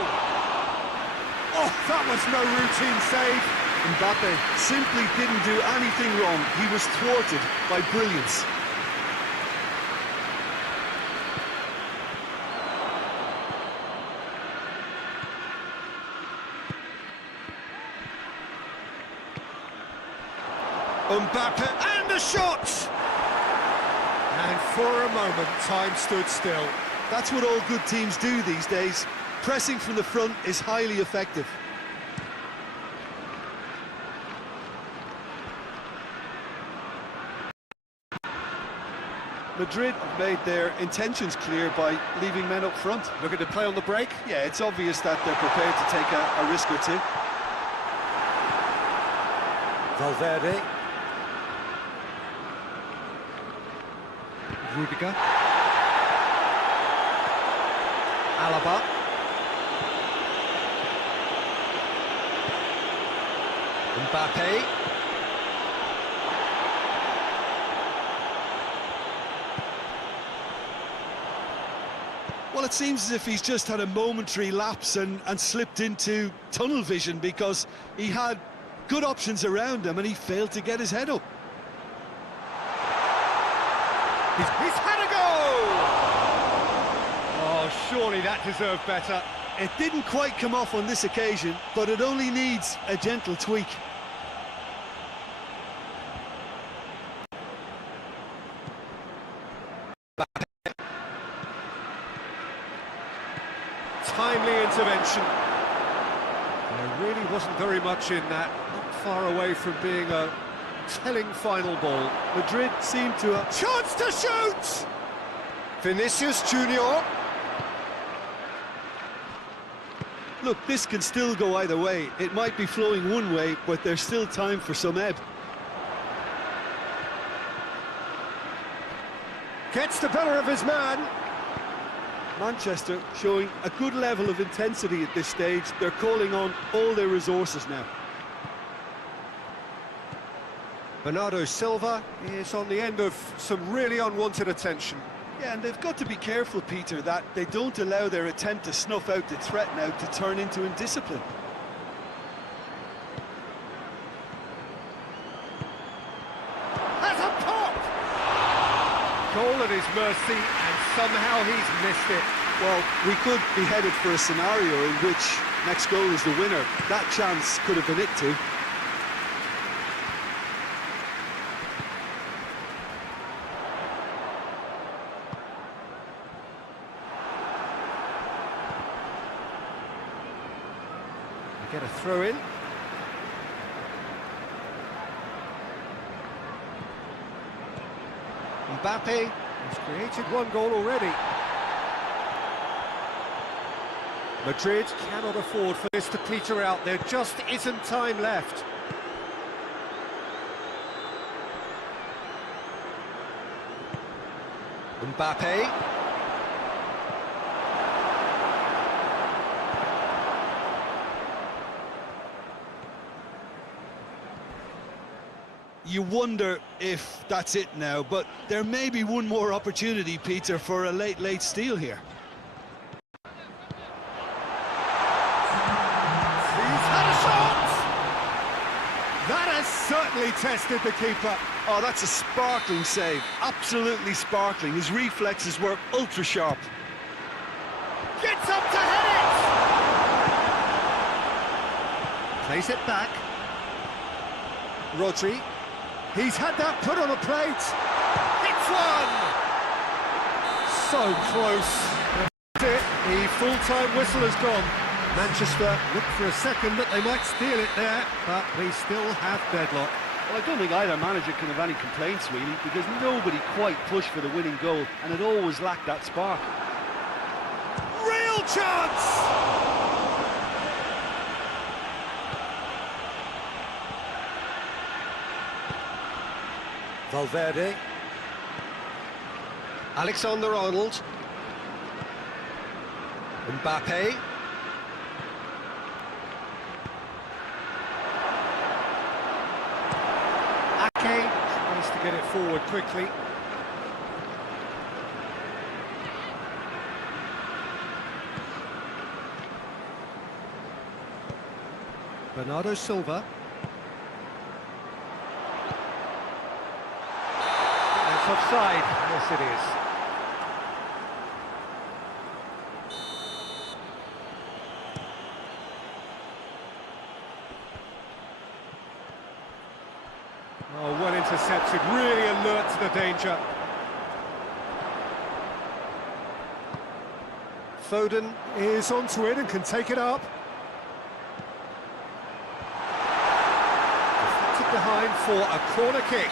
Oh, that was no routine save. Mbappe simply didn't do anything wrong. He was thwarted by brilliance. Mbappe, and the shot! And for a moment, time stood still. That's what all good teams do these days. Pressing from the front is highly effective. Madrid have made their intentions clear by leaving men up front. Looking to play on the break. Yeah, it's obvious that they're prepared to take a risk or two. Valverde. Rudiger. Alaba. Mbappe. Well, it seems as if he's just had a momentary lapse and slipped into tunnel vision, because he had good options around him and he failed to get his head up. He's had a go! Oh, surely that deserved better. It didn't quite come off on this occasion, but it only needs a gentle tweak. Timely intervention. There really wasn't very much in that, not far away from being a telling final ball. Madrid seemed to have... Chance to shoot! Vinicius Junior. Look, this can still go either way. It might be flowing one way, but there's still time for some ebb. Gets the better of his man. Manchester showing a good level of intensity at this stage. They're calling on all their resources now. Bernardo Silva is on the end of some really unwanted attention. Yeah, and they've got to be careful, Peter, that they don't allow their attempt to snuff out the threat now to turn into indiscipline. Has a pop! Goal at his mercy, and somehow he's missed it. Well, we could be headed for a scenario in which next goal is the winner. That chance could have been it too. Get a throw in. Mbappe has created one goal already. Madrid cannot afford for this to peter out. There just isn't time left. Mbappe. You wonder if that's it now, but there may be one more opportunity, Peter, for a late steal here. He's had a shot! That has certainly tested the keeper. Oh, that's a sparkling save, absolutely sparkling. His reflexes were ultra sharp. Gets up to head it! Plays it back. Rodri. He's had that put on a plate. Hits one! So close. That's it. The full-time whistle has gone. Manchester looked for a second that they might steal it there, but they still have deadlock. Well, I don't think either manager can have any complaints, really, because nobody quite pushed for the winning goal, and it always lacked that spark. Real chance! Valverde. Alexander-Arnold. Mbappe. Ake tries to get it forward quickly. Bernardo Silva. That's offside. Yes, it is. Oh, well intercepted, really alert to the danger. Foden is onto it and can take it up. Deflected behind for a corner kick.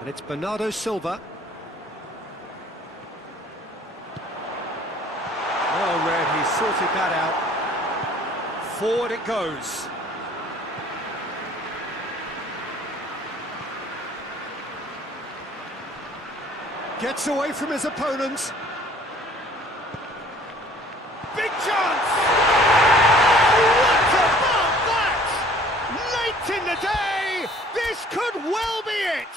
And it's Bernardo Silva. Well read, he sorted that out. Forward it goes. Gets away from his opponents. Big chance! What about that? Late in the day, this could well be it!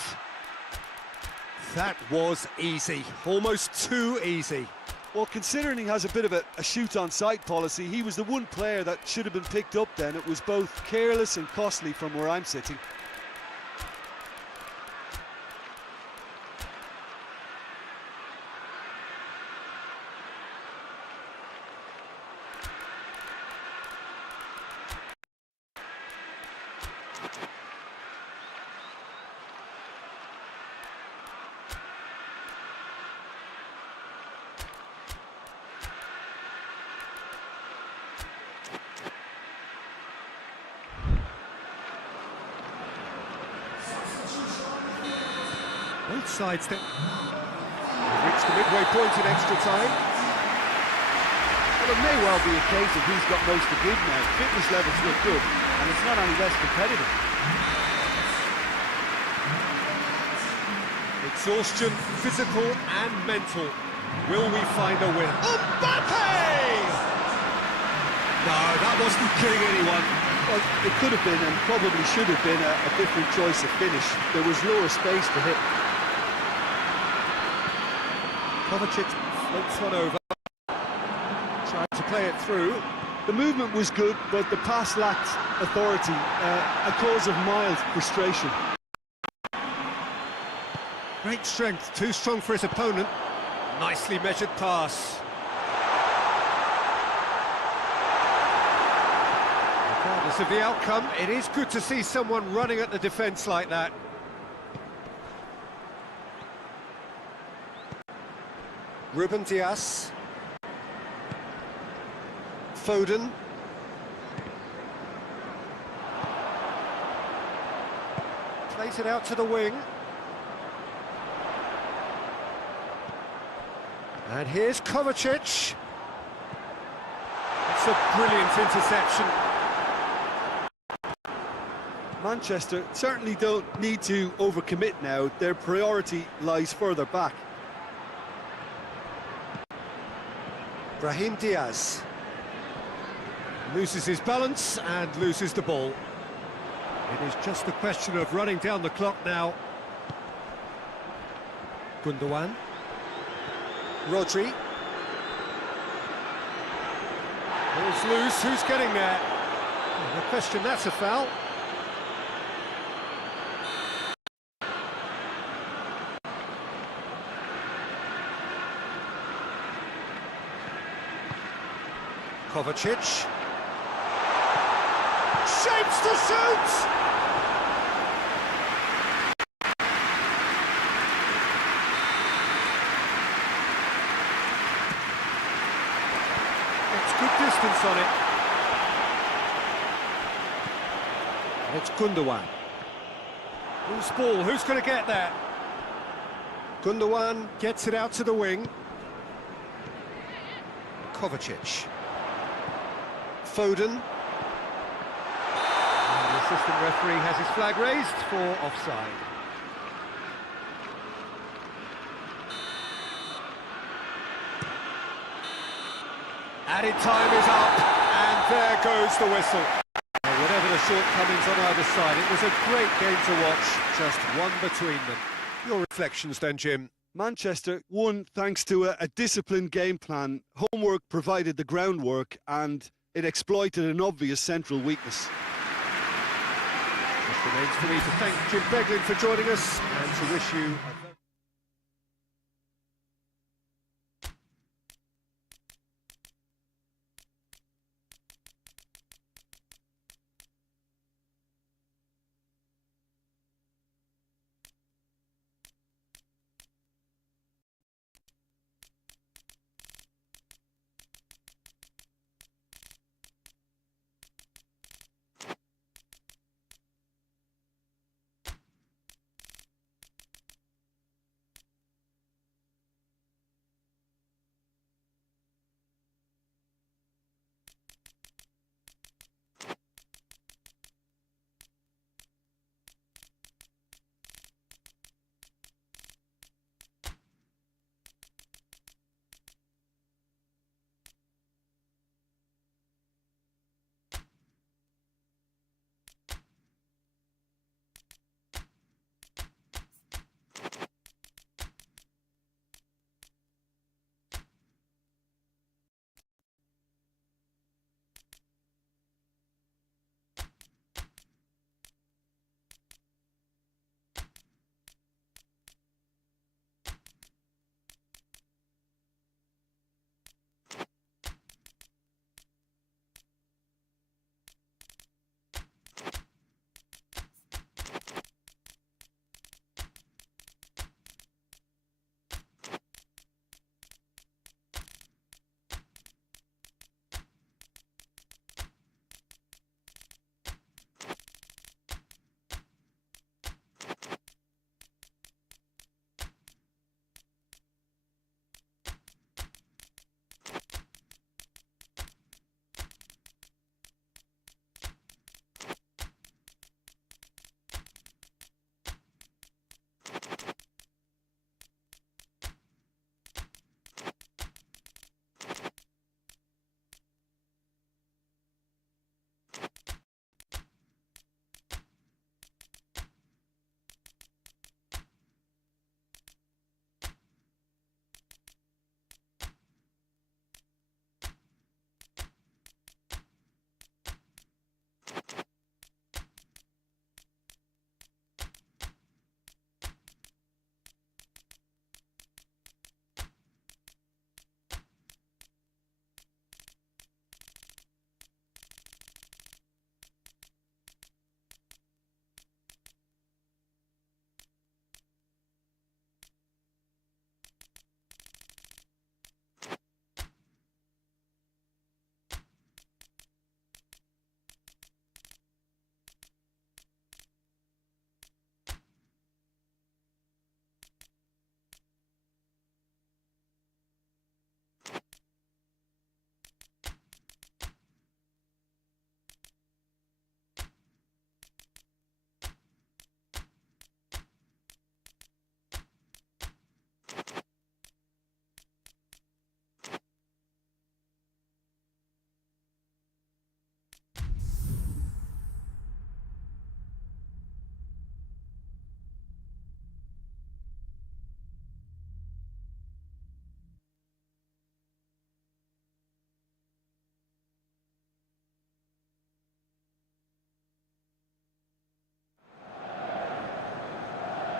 That was easy, almost too easy. Well, considering he has a bit of a shoot-on-sight policy, he was the one player that should have been picked up then. It was both careless and costly from where I'm sitting. Both sides that reached the midway point in extra time. Well, it may well be a case of who's got most to give now. Fitness levels look good, and it's not any less competitive. Exhaustion, physical and mental. Will we find a winner? Mbappe! No, that wasn't killing anyone. Well, it could have been, and probably should have been, a different choice of finish. There was lower space to hit. Kovacic floats one over. Tried to play it through. The movement was good, but the pass lacked authority, a cause of mild frustration. Great strength, too strong for his opponent. Nicely measured pass. Regardless of the outcome, it is good to see someone running at the defence like that. Ruben Dias. Foden. Plays it out to the wing. And here's Kovacic. It's a brilliant interception. Manchester certainly don't need to overcommit now. Their priority lies further back. Brahim Diaz loses his balance and loses the ball. It is just a question of running down the clock now. Gundogan. Rodri. Ball's loose, who's getting there? Oh, no question, that's a foul. Kovacic. Shapes to shoot! It's good distance on it. And it's Gundogan. Loose ball, who's going to get that? Gundogan gets it out to the wing. Kovacic. Foden. And the assistant referee has his flag raised for offside. Added time is up, and there goes the whistle. Whatever the shortcomings on either side, it was a great game to watch, just one between them. Your reflections then, Jim? Manchester won thanks to a disciplined game plan. Homework provided the groundwork, and it exploited an obvious central weakness. Just remains for me to thank Jim Beglin for joining us and to wish you a very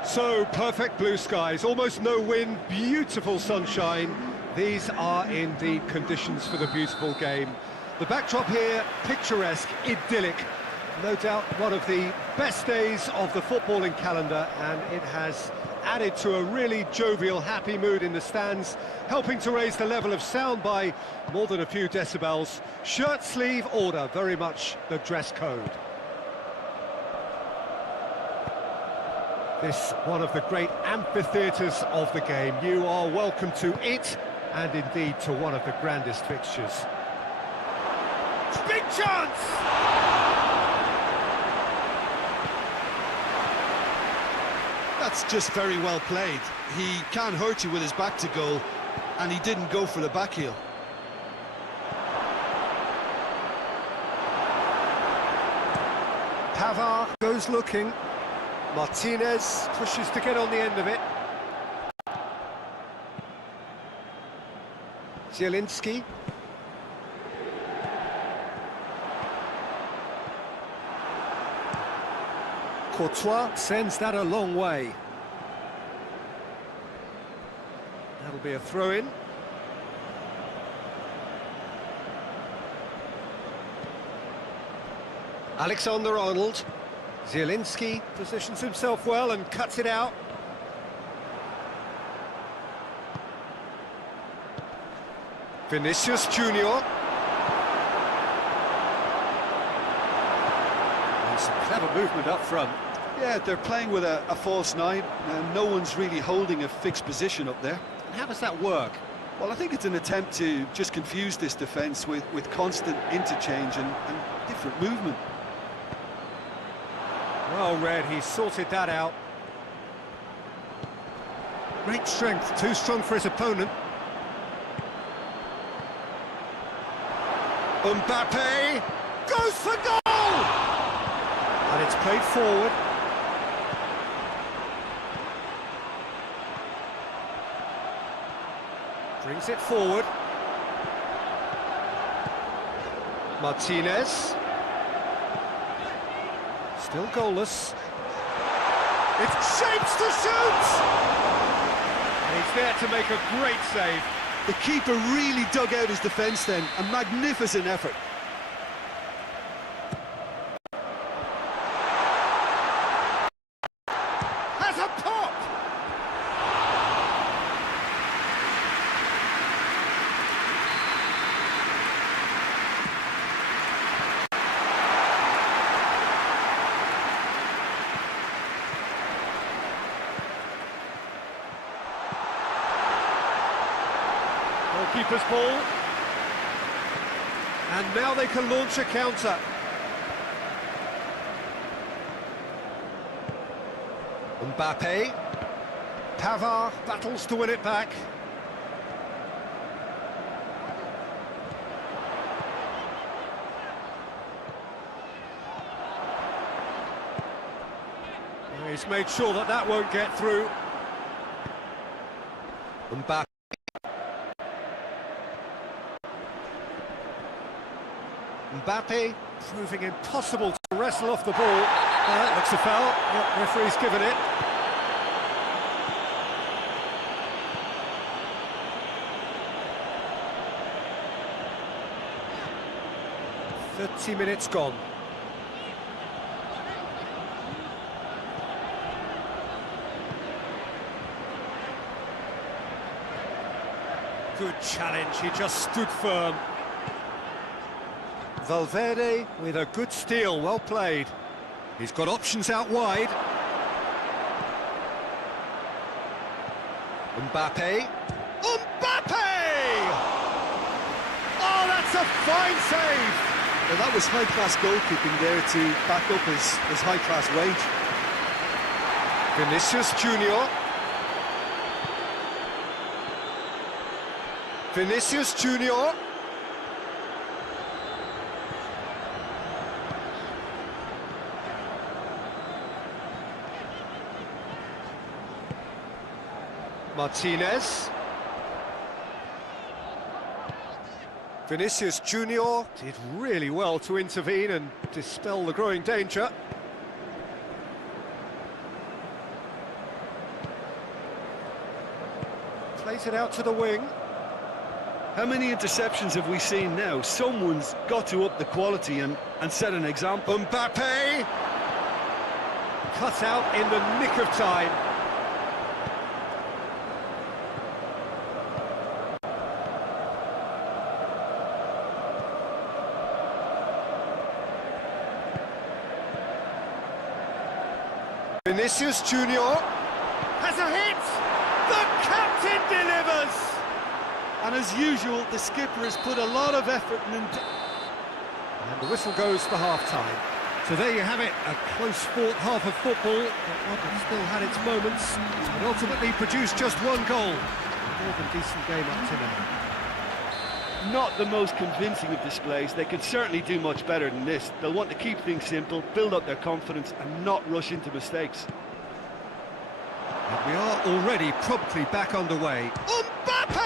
So, perfect blue skies, almost no wind, beautiful sunshine. These are indeed conditions for the beautiful game. The backdrop here, picturesque, idyllic. No doubt one of the best days of the footballing calendar, and it has added to a really jovial, happy mood in the stands, helping to raise the level of sound by more than a few decibels. Shirt sleeve order, very much the dress code. This one of the great amphitheatres of the game. You are welcome to it, and indeed to one of the grandest fixtures. Big chance! That's just very well played. He can't hurt you with his back to goal, and he didn't go for the back heel. Pavard goes looking. Martinez pushes to get on the end of it. Zielinski. Courtois sends that a long way. That'll be a throw-in. Alexander-Arnold. Zielinski positions himself well and cuts it out. Vinicius Junior. And some clever movement up front. Yeah, they're playing with a false nine, and no one's really holding a fixed position up there. And how does that work? Well, I think it's an attempt to just confuse this defence with constant interchange and different movement. Well read, he sorted that out. Great strength, too strong for his opponent. Mbappe goes for goal! And it's played forward. Brings it forward. Martinez. Still goalless. It's shapes to shoot! And he's there to make a great save. The keeper really dug out his defence then. A magnificent effort. Has a pop! Goalkeeper's ball. And now they can launch a counter. Mbappe. Pavard battles to win it back. He's made sure that that won't get through. Mbappe. Mbappe proving impossible to wrestle off the ball. That looks a foul. Yep, referee's given it. "30 minutes gone. Good challenge, he just stood firm. Valverde with a good steal, well played. He's got options out wide. Mbappe. Mbappe! Oh, that's a fine save! Well, that was high-class goalkeeping there to back up his high-class wage. Vinicius Junior. Vinicius Junior. Martinez. Vinicius Junior did really well to intervene and dispel the growing danger. Plays it out to the wing. How many interceptions have we seen now? Someone's got to up the quality and set an example. Mbappe! Cut out in the nick of time. Vinicius Junior has a hit! The captain delivers! And as usual, the skipper has put a lot of effort and And the whistle goes for half-time. So there you have it, a close-fought half of football, but one that still had its moments, and ultimately produced just one goal. A more than decent game up to now. Not the most convincing of displays. They could certainly do much better than this. They'll want to keep things simple, build up their confidence and not rush into mistakes. And we are already promptly back underway. Mbappe!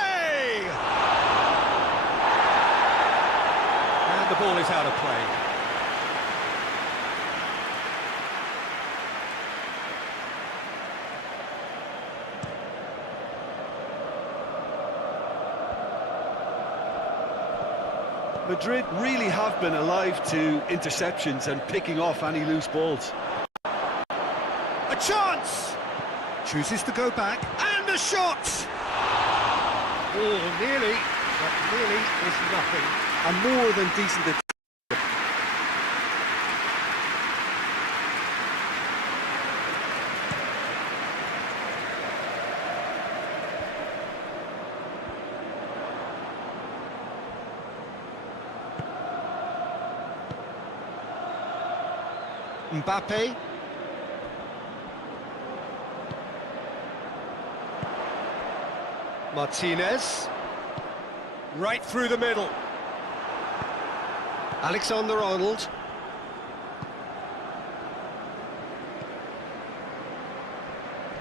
And the ball is out of play. Madrid really have been alive to interceptions and picking off any loose balls. A chance! Chooses to go back, and a shot! Oh, nearly, but nearly is nothing. A more than decent attempt. Mbappe. Martinez. Right through the middle. Alexander-Arnold.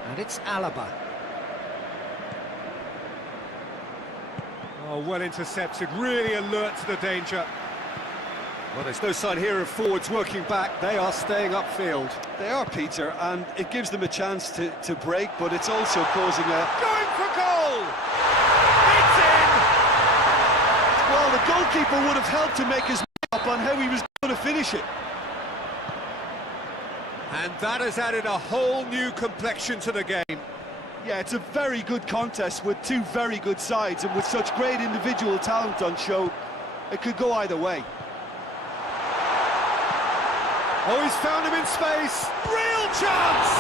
And it's Alaba. Oh, well intercepted, really alert to the danger. Well, there's no sign here of forwards working back. They are staying upfield. They are, Peter, and it gives them a chance to break, but it's also causing a... Going for goal! It's in! Well, the goalkeeper would have helped to make his up on how he was going to finish it. And that has added a whole new complexion to the game. Yeah, it's a very good contest with two very good sides, and with such great individual talent on show, it could go either way. Oh, he's found him in space. Real chance!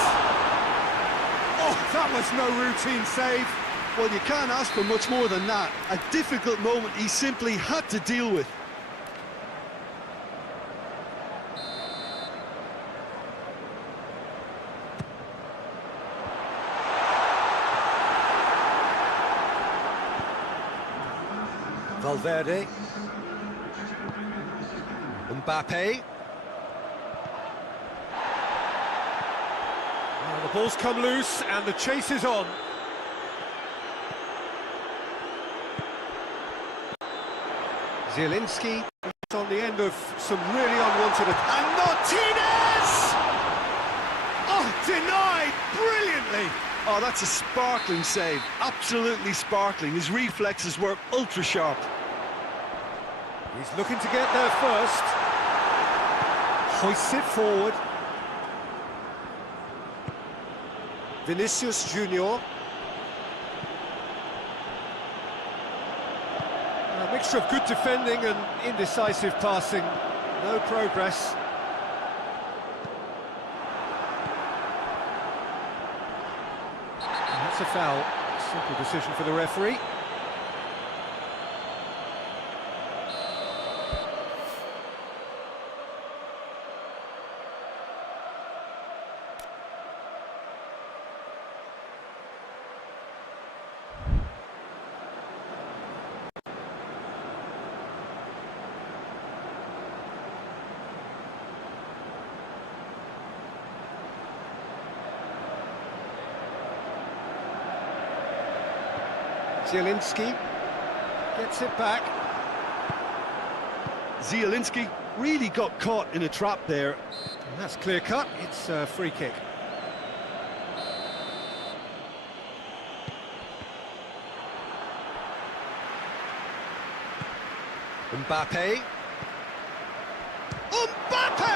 Oh, that was no routine save. Well, you can't ask for much more than that. A difficult moment he simply had to deal with. Valverde. Mbappe. Well, the ball's come loose and the chase is on. Zielinski on the end of some really unwanted... And Martinez! Oh, denied brilliantly! Oh, that's a sparkling save. Absolutely sparkling. His reflexes were ultra-sharp. He's looking to get there first. Hoists it forward. Vinicius Junior. A mixture of good defending and indecisive passing. No progress. And that's a foul. Simple decision for the referee. Zielinski gets it back. Zielinski really got caught in a trap there. And that's clear cut. It's a free kick. Mbappe. Mbappe!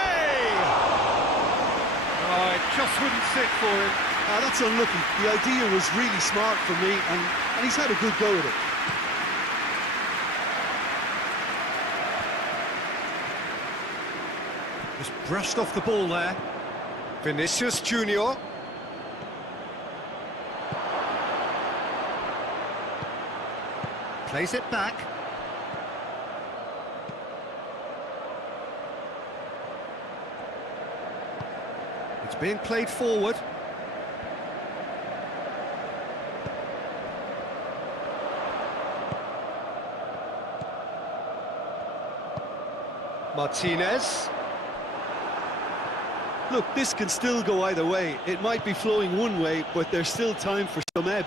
Oh, it just wouldn't sit for him. That's unlucky. The idea was really smart for me, and he's had a good go at it. Just brushed off the ball there. Vinicius Junior. Plays it back. It's being played forward. Martinez. Look, this can still go either way. It might be flowing one way, but there's still time for some ebb.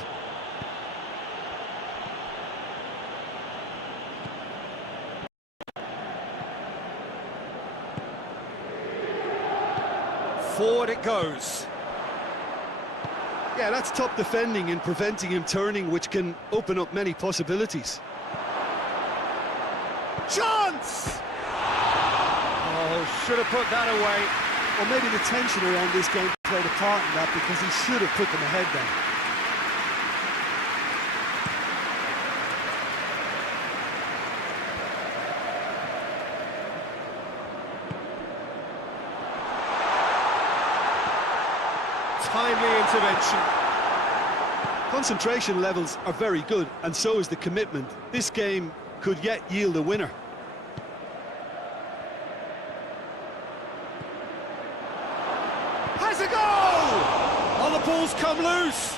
Forward it goes. Yeah, that's top defending and preventing him turning, which can open up many possibilities. Chance! Oh, should have put that away. Well, maybe the tension around this game played a part in that, because he should have put them ahead then. Timely intervention. Concentration levels are very good, and so is the commitment. This game could yet yield a winner. Has a goal! Oh, the ball's come loose.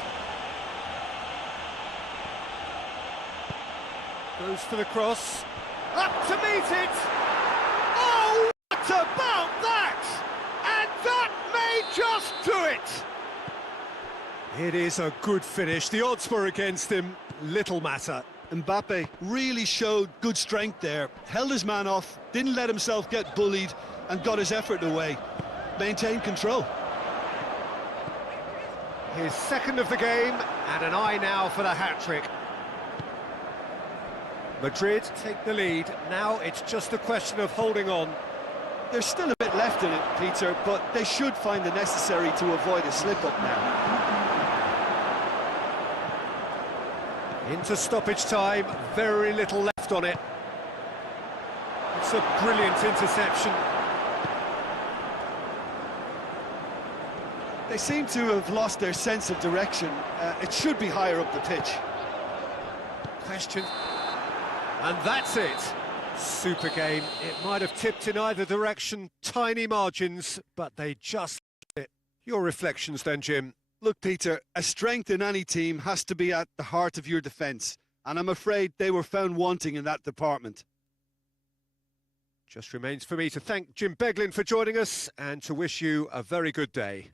Goes for the cross. Up to meet it. Oh, what about that? And that may just do it. It is a good finish. The odds were against him. Little matter. Mbappe really showed good strength there. Held his man off, didn't let himself get bullied, and got his effort away. Maintained control. His second of the game, and an eye now for the hat-trick. Madrid take the lead. Now it's just a question of holding on. There's still a bit left in it, Peter, but they should find the necessary to avoid a slip-up now. Into stoppage time, very little left on it. It's a brilliant interception. They seem to have lost their sense of direction. It should be higher up the pitch. Question. And that's it. Super game. It might have tipped in either direction. Tiny margins, but they just hit. Your reflections then, Jim? Look, Peter, a strength in any team has to be at the heart of your defence, and I'm afraid they were found wanting in that department. Just remains for me to thank Jim Beglin for joining us and to wish you a very good day.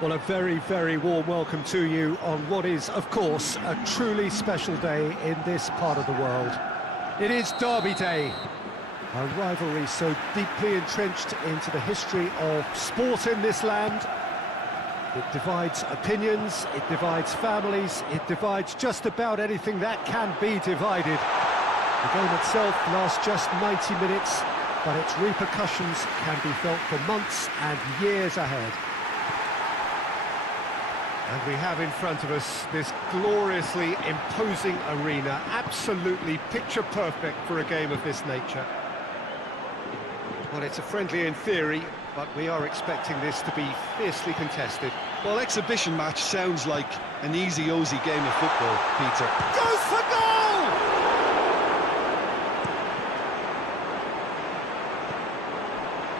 Well, a very, very warm welcome to you on what is, of course, a truly special day in this part of the world. It is Derby Day, a rivalry so deeply entrenched into the history of sport in this land. It divides opinions, it divides families, it divides just about anything that can be divided. The game itself lasts just 90 minutes, but its repercussions can be felt for months and years ahead. And we have in front of us this gloriously imposing arena, absolutely picture-perfect for a game of this nature. Well, it's a friendly in theory, but we are expecting this to be fiercely contested. Well, exhibition match sounds like an easy-ozy game of football, Peter. Goes for goal!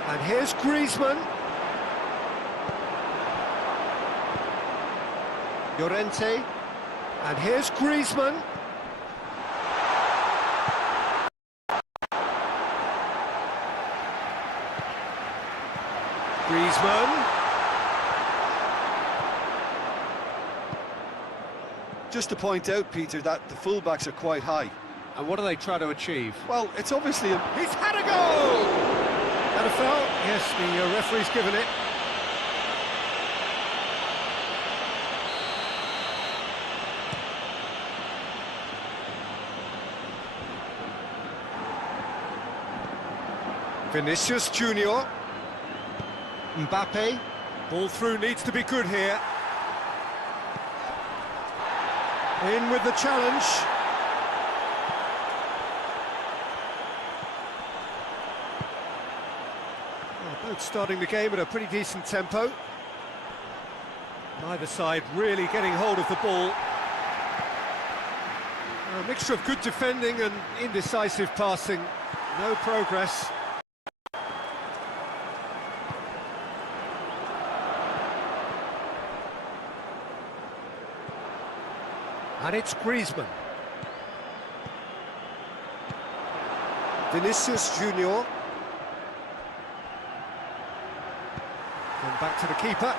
And here's Griezmann. Llorente, and here's Griezmann. Griezmann. Just to point out, Peter, that the fullbacks are quite high. And what do they try to achieve? Well, it's obviously a... He's had a goal! And a foul? Yes, the referee's given it. Vinicius Junior. Mbappe. Ball through needs to be good here. In with the challenge. Well, both starting the game at a pretty decent tempo. Neither side really getting hold of the ball. A mixture of good defending and indecisive passing. No progress. And it's Griezmann. Vinicius Junior. And back to the keeper.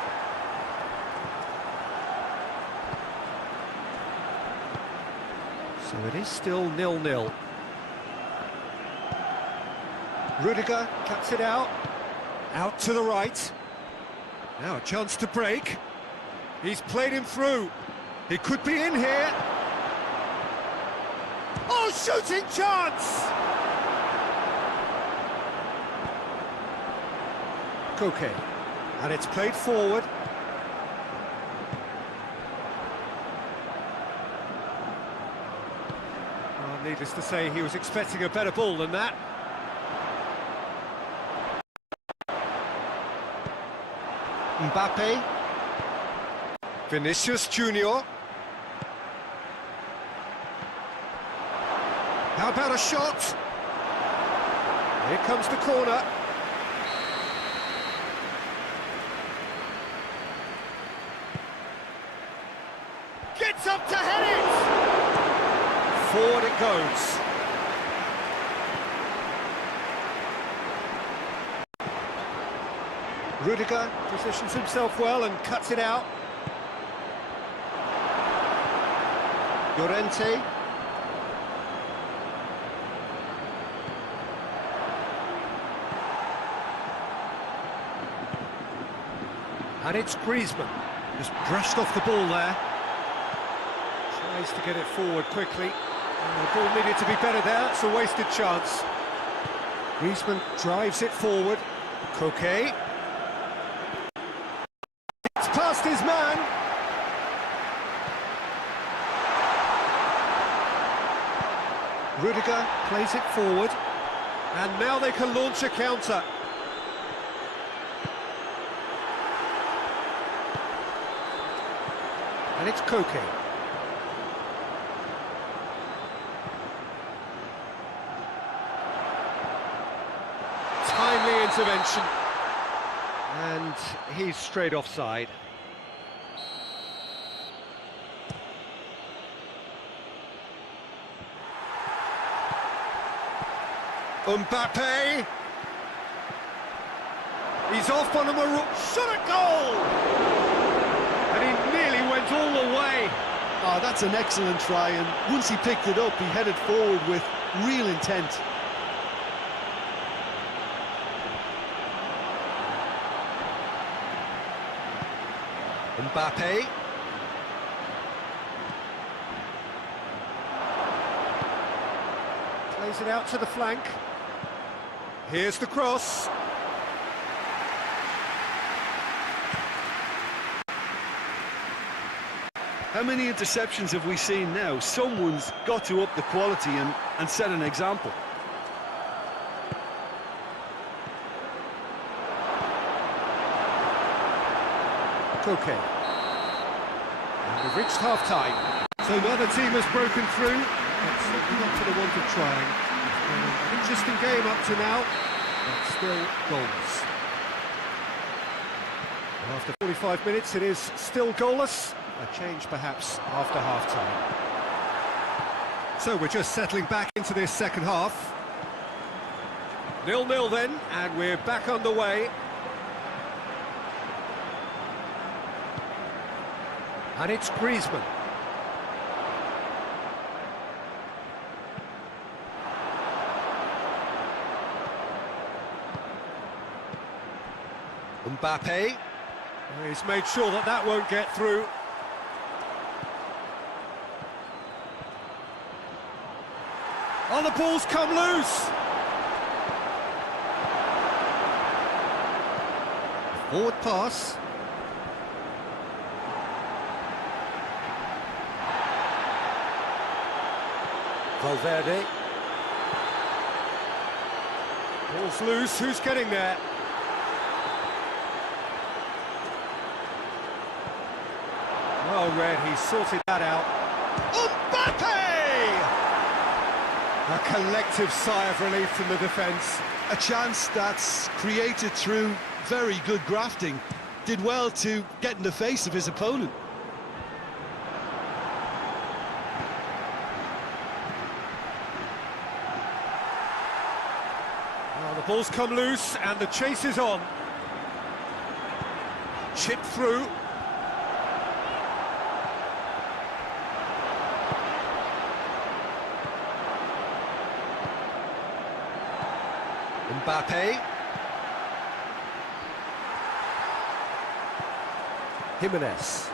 So it is still 0-0. Rudiger cuts it out. Out to the right. Now a chance to break. He's played him through. He could be in here. Oh, shooting chance! Koke. And it's played forward. Well, needless to say, he was expecting a better ball than that. Mbappe. Vinicius Junior. How about a shot? Here comes the corner. Gets up to head it! Forward it goes. Rudiger positions himself well and cuts it out. Llorente. And it's Griezmann. Just brushed off the ball there. Tries to get it forward quickly. And the ball needed to be better there. It's a wasted chance. Griezmann drives it forward. Koke. It's past his man. Rudiger plays it forward, and now they can launch a counter. And it's Koke. Timely intervention. And he's straight offside. Mbappe. He's off on a shot at goal! it all the way. Oh, that's an excellent try, and once he picked it up, he headed forward with real intent. Mbappe. Plays it out to the flank. Here's the cross. How many interceptions have we seen now? Someone's got to up the quality and set an example. Okay. And we've reached half-time. So neither team has broken through. It's certainly not for the want of trying. It's been an interesting game up to now, but still goals. And after 45 minutes, it is still goalless. A change perhaps after half-time. So we're just settling back into this second half. 0-0 then, and we're back underway. And it's Griezmann. Mbappe. He's made sure that that won't get through. Oh, the ball's come loose. Forward pass. Valverde. Ball's loose, who's getting there? Well read, he sorted that out. Mbappe! A collective sigh of relief from the defence. A chance that's created through very good grafting. Did well to get in the face of his opponent. Well, the ball's come loose and the chase is on. Chip through. Mbappe. Jimenez.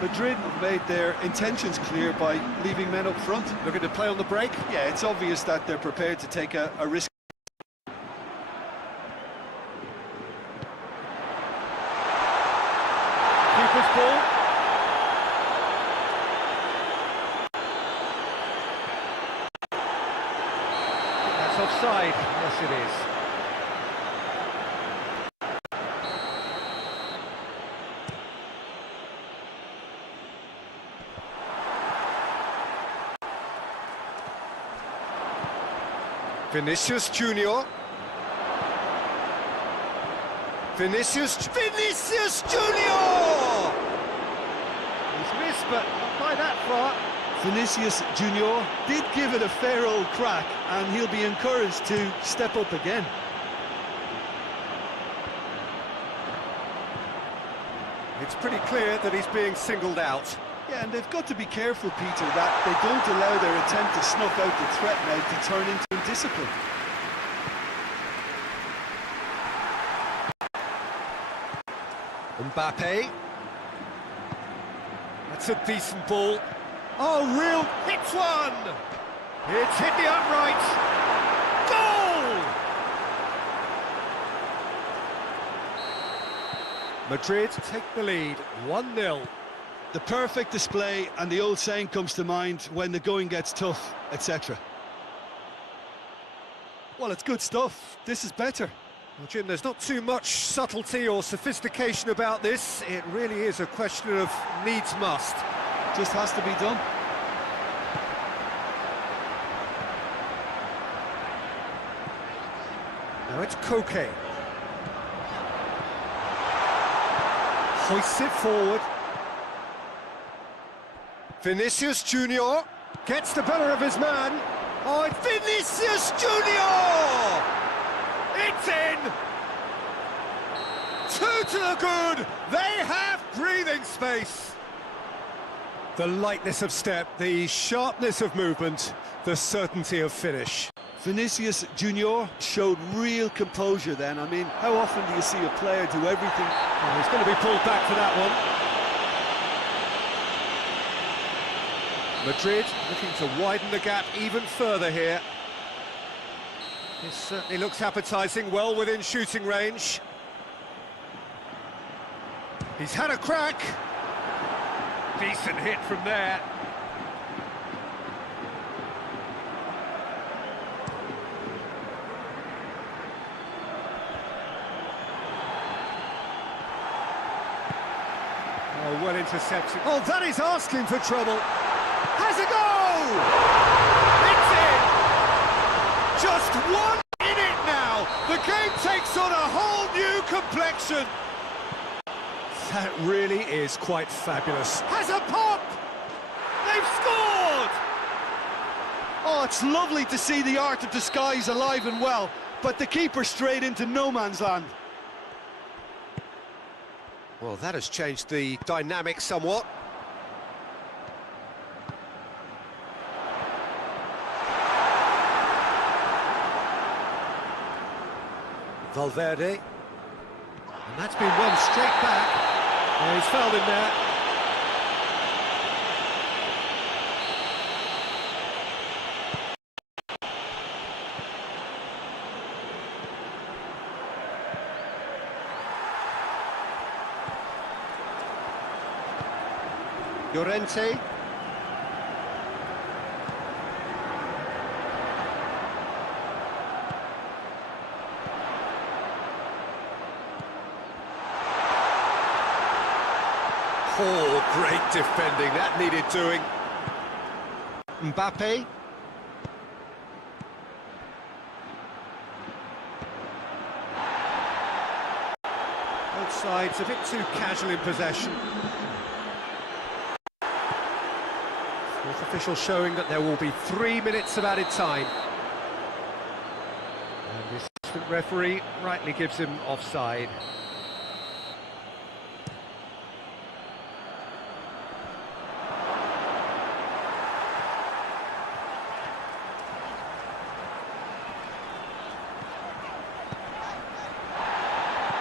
Madrid have made their intentions clear by leaving men up front. Looking to play on the break. Yeah, it's obvious that they're prepared to take a risk. Keeper's ball. That's offside. Yes, it is. Vinicius Junior. Vinicius Junior! He's missed, but not by that far. Vinicius Junior did give it a fair old crack, and he'll be encouraged to step up again. It's pretty clear that he's being singled out. Yeah, and they've got to be careful, Peter, that they don't allow their attempt to snuff out the threat now to turn into indiscipline. Mbappe. That's a decent ball. Oh, real hits one! It's hit the upright. Goal! Madrid take the lead, 1-0. The perfect display, and the old saying comes to mind: when the going gets tough, etc. Well, it's good stuff. This is better. Well, Jim, there's not too much subtlety or sophistication about this. It really is a question of needs must. Just has to be done. Now it's Koke. Hoists it forward. Vinicius Junior gets the better of his man. Oh, it's Vinicius Junior! It's in! 2 to the good. They have breathing space. The lightness of step, the sharpness of movement, the certainty of finish. Vinicius Junior showed real composure then. I mean, how often do you see a player do everything? Oh, he's going to be pulled back for that one. Madrid looking to widen the gap even further here. This certainly looks appetising, well within shooting range. He's had a crack. Decent hit from there. Oh, well intercepted. Oh, that is asking for trouble. Has a goal! It's in! Just one in it now. The game takes on a whole new complexion. That really is quite fabulous. Has a pop! They've scored! Oh, it's lovely to see the art of disguise alive and well, but the keeper straight into no man's land. Well, that has changed the dynamic somewhat. Valverde. And that's been won straight back. Oh, he's fouled him there. Llorente. Oh, great defending, that needed doing. Mbappe. Both sides a bit too casual in possession. Fourth official showing that there will be 3 minutes of added time. And the assistant referee rightly gives him offside.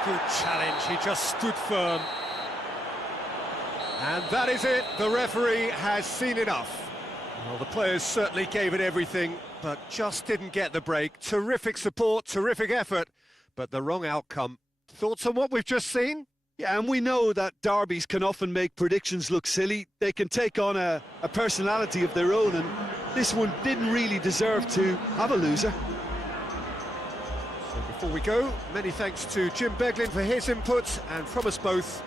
Good challenge, he just stood firm. And that is it, the referee has seen enough. Well, the players certainly gave it everything, but just didn't get the break. Terrific support, terrific effort, but the wrong outcome. Thoughts on what we've just seen? Yeah, and we know that derbies can often make predictions look silly. They can take on a personality of their own, and this one didn't really deserve to have a loser. So before we go, many thanks to Jim Beglin for his input, and from us both,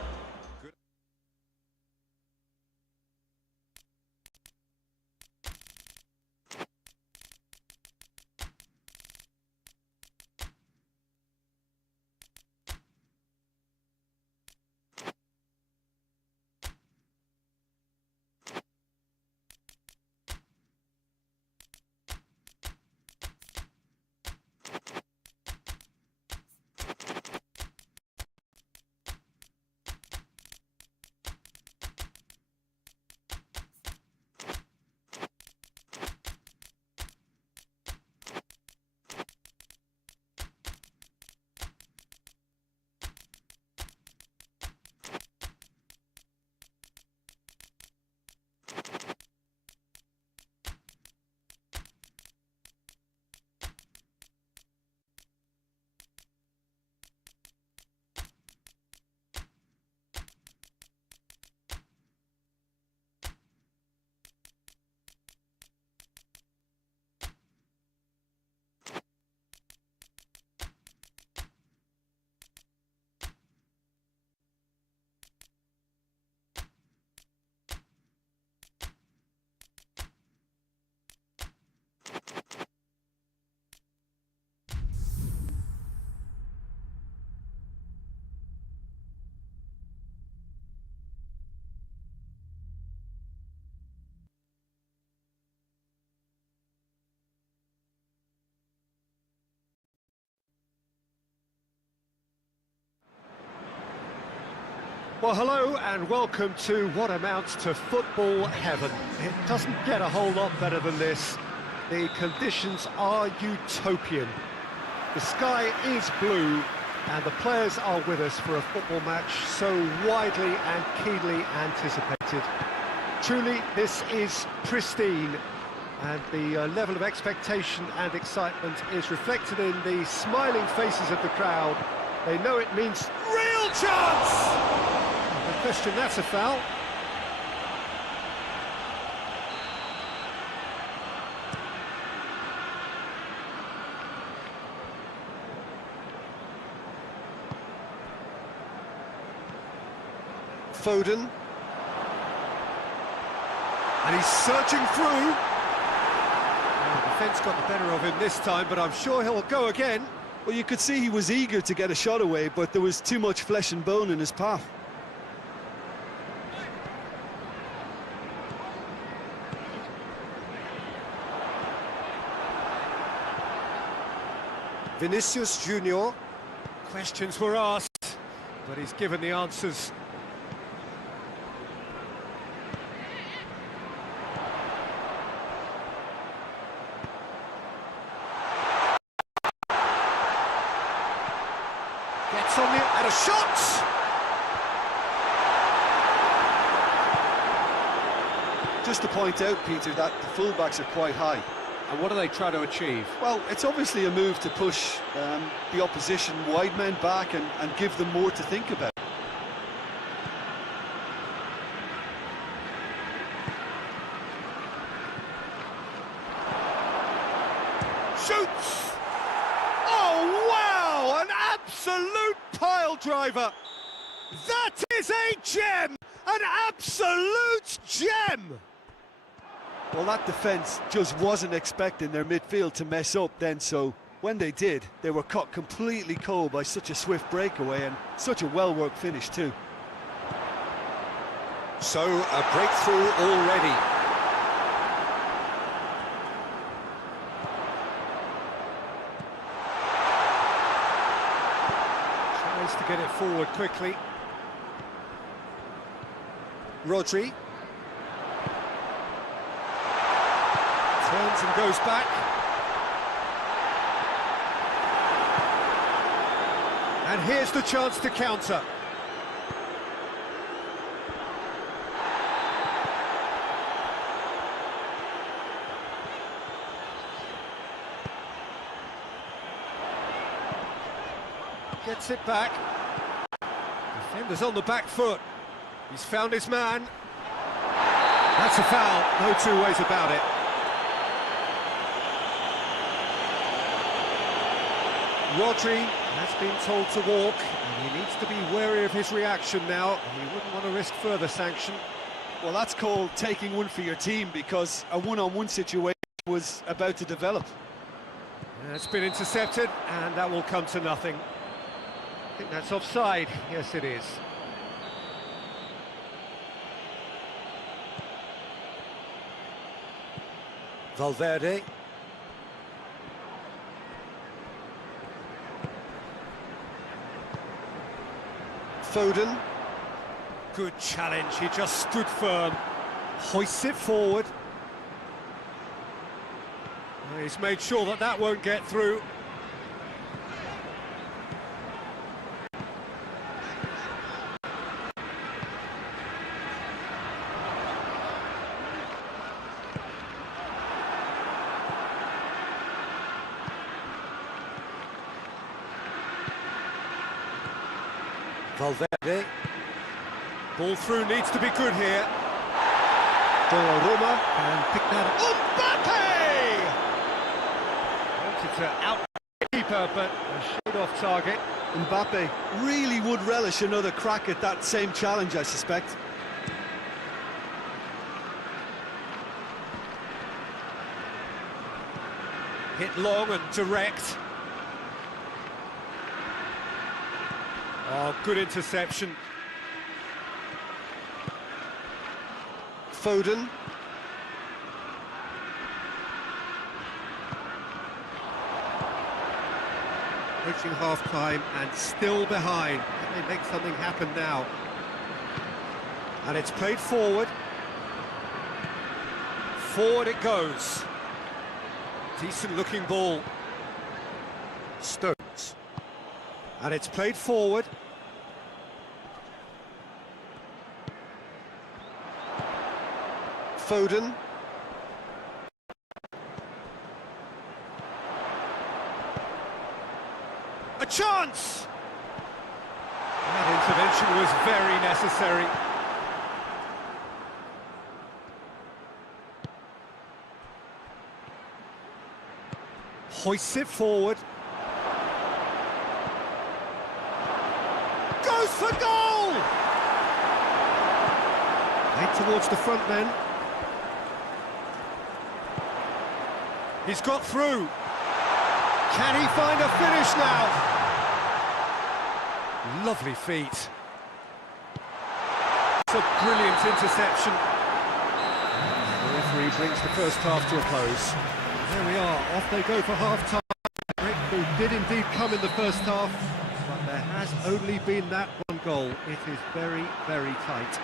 Well, hello and welcome to what amounts to football heaven. It doesn't get a whole lot better than this. The conditions are utopian. The sky is blue and the players are with us for a football match so widely and keenly anticipated. Truly, this is pristine, and the level of expectation and excitement is reflected in the smiling faces of the crowd. They know it means real chance! No question, that's a foul. Foden. And he's searching through. The defence got the better of him this time, but I'm sure he'll go again. Well, you could see he was eager to get a shot away, but there was too much flesh and bone in his path. Vinicius Junior. Questions were asked, but he's given the answers. Gets on the... and a shot! Just to point out, Peter, that the fullbacks are quite high. And what do they try to achieve? Well, it's obviously a move to push the opposition wide men back and give them more to think about. Shoots! Oh, wow! An absolute pile driver! That is a gem! An absolute gem! Well, that defence just wasn't expecting their midfield to mess up then, so when they did, they were caught completely cold by such a swift breakaway and such a well-worked finish too. So, a breakthrough already. Tries to get it forward quickly. Rodri. Turns and goes back. And here's the chance to counter. Gets it back. Defender's on the back foot. He's found his man. That's a foul, no two ways about it. Rodri has been told to walk, and he needs to be wary of his reaction now. He wouldn't want to risk further sanction. Well, that's called taking one for your team, because a one-on-one situation was about to develop. It's been intercepted, and that will come to nothing. I think that's offside. Yes, it is. Valverde. Foden. Good challenge, he just stood firm. Hoists it forward. He's made sure that that won't get through. Valverde. Ball through needs to be good here. Donnarumma And pick that up. Mbappe! Wanted to out the keeper, but a shade off target. Mbappe really would relish another crack at that same challenge, I suspect. Hit long and direct. Oh, good interception. Foden. Approaching half-time and still behind. Can they make something happen now? And it's played forward. Forward it goes. Decent looking ball. Stones. And it's played forward. Foden. A chance! That intervention was very necessary. Hoists it forward. Goes for goal! Head towards the front then. He's got through. Can he find a finish now? Lovely feet. It's a brilliant interception. The referee brings the first half to a close. There we are, off they go for half-time. Who did indeed come in the first half, but there has only been that one goal. It is very, very tight.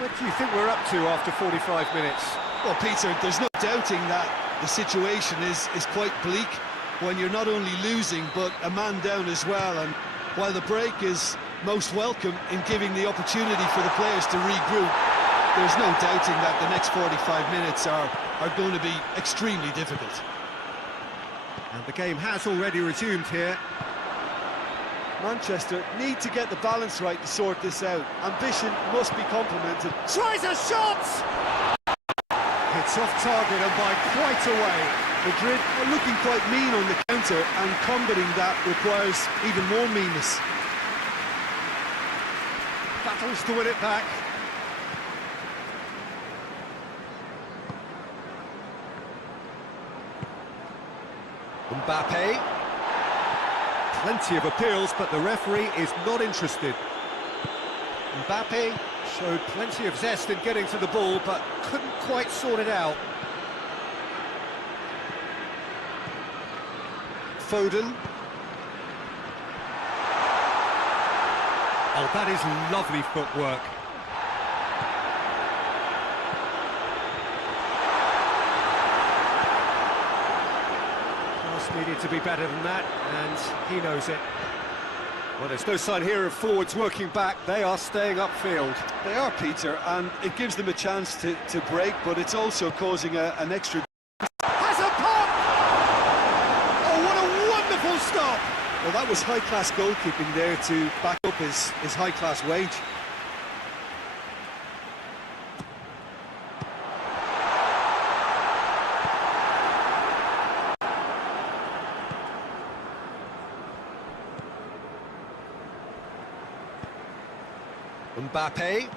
What do you think we're up to after 45 minutes? Well, Peter, there's no doubting that the situation is quite bleak when you're not only losing, but a man down as well. And while the break is most welcome in giving the opportunity for the players to regroup, there's no doubting that the next 45 minutes are going to be extremely difficult. And the game has already resumed here. Manchester need to get the balance right to sort this out. Ambition must be complemented. Tries a shot! It's off target and by quite a way. Madrid are looking quite mean on the counter, and combating that requires even more meanness. Battles to win it back. Mbappe. Plenty of appeals, but the referee is not interested. Mbappe showed plenty of zest in getting to the ball, but couldn't quite sort it out. Foden. Oh, that is lovely footwork. Pass needed to be better than that, and he knows it. Well, there's no sign here of forwards working back. They are staying upfield. They are, Peter, and it gives them a chance to break, but it's also causing an extra... Has a pop! Oh, what a wonderful stop! Well, that was high-class goalkeeping there to back up his high-class wage. Mbappe,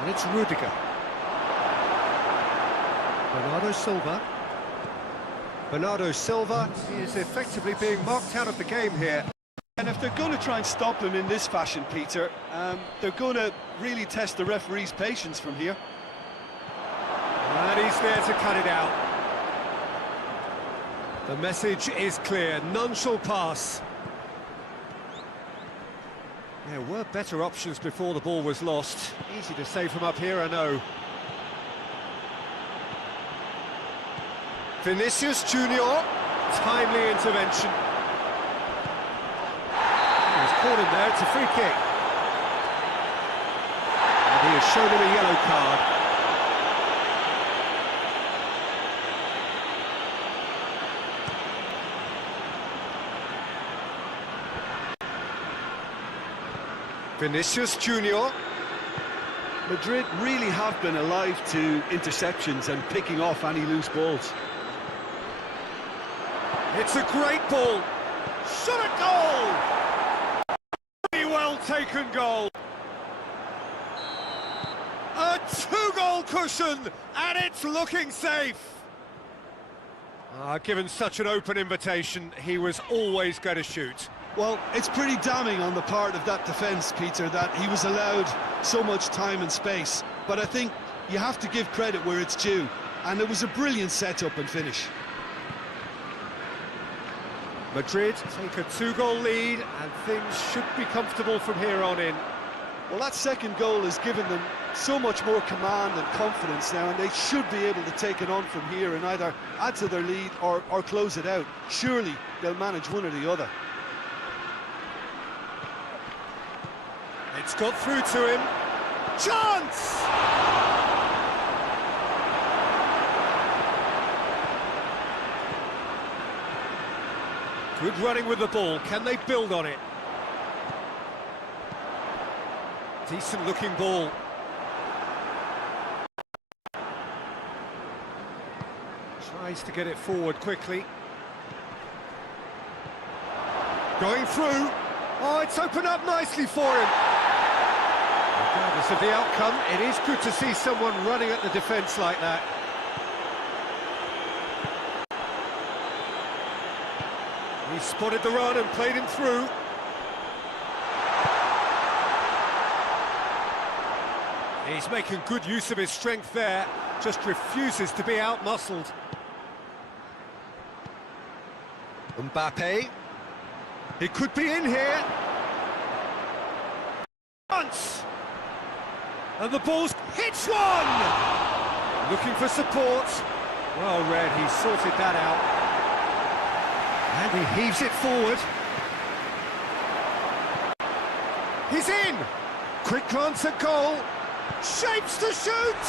and it's Rudiger. Bernardo Silva is effectively being marked out of the game here. And if they're going to try and stop him in this fashion, Peter, they're going to really test the referee's patience from here. And he's there to cut it out. The message is clear, none shall pass. There were better options before the ball was lost. Easy to save from up here, I know. Vinicius Junior, timely intervention. He was caught in there, it's a free kick. And he has shown him a yellow card. Vinicius Junior. Madrid really have been alive to interceptions and picking off any loose balls. It's a great ball. Shot a goal! Very well taken goal. A two-goal cushion, and it's looking safe. Given such an open invitation, he was always going to shoot. Well, it's pretty damning on the part of that defence, Peter, that he was allowed so much time and space. But I think you have to give credit where it's due, and it was a brilliant setup and finish. Madrid take a two-goal lead, and things should be comfortable from here on in. Well, that second goal has given them so much more command and confidence now, and they should be able to take it on from here and either add to their lead or close it out. Surely they'll manage one or the other. It's got through to him. Chance! Good running with the ball. Can they build on it? Decent looking ball. Tries to get it forward quickly. Going through. Oh, it's opened up nicely for him. Regardless of the outcome, it is good to see someone running at the defence like that. He spotted the run and played him through. He's making good use of his strength there, just refuses to be out-muscled. Mbappe. He could be in here. Once! And the ball's hits one! Looking for support. Well read, he sorted that out. And he heaves it forward. He's in! Quick glance at goal. Shapes to shoot!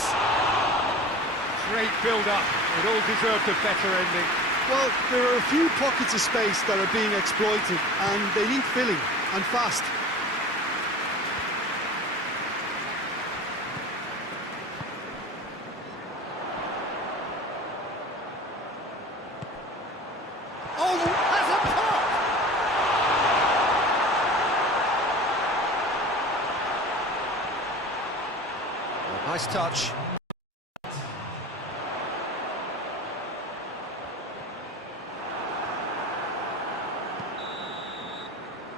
Great build-up. It all deserved a better ending. Well, there are a few pockets of space that are being exploited, and they need filling, and fast. Oh, has a pop! Nice touch.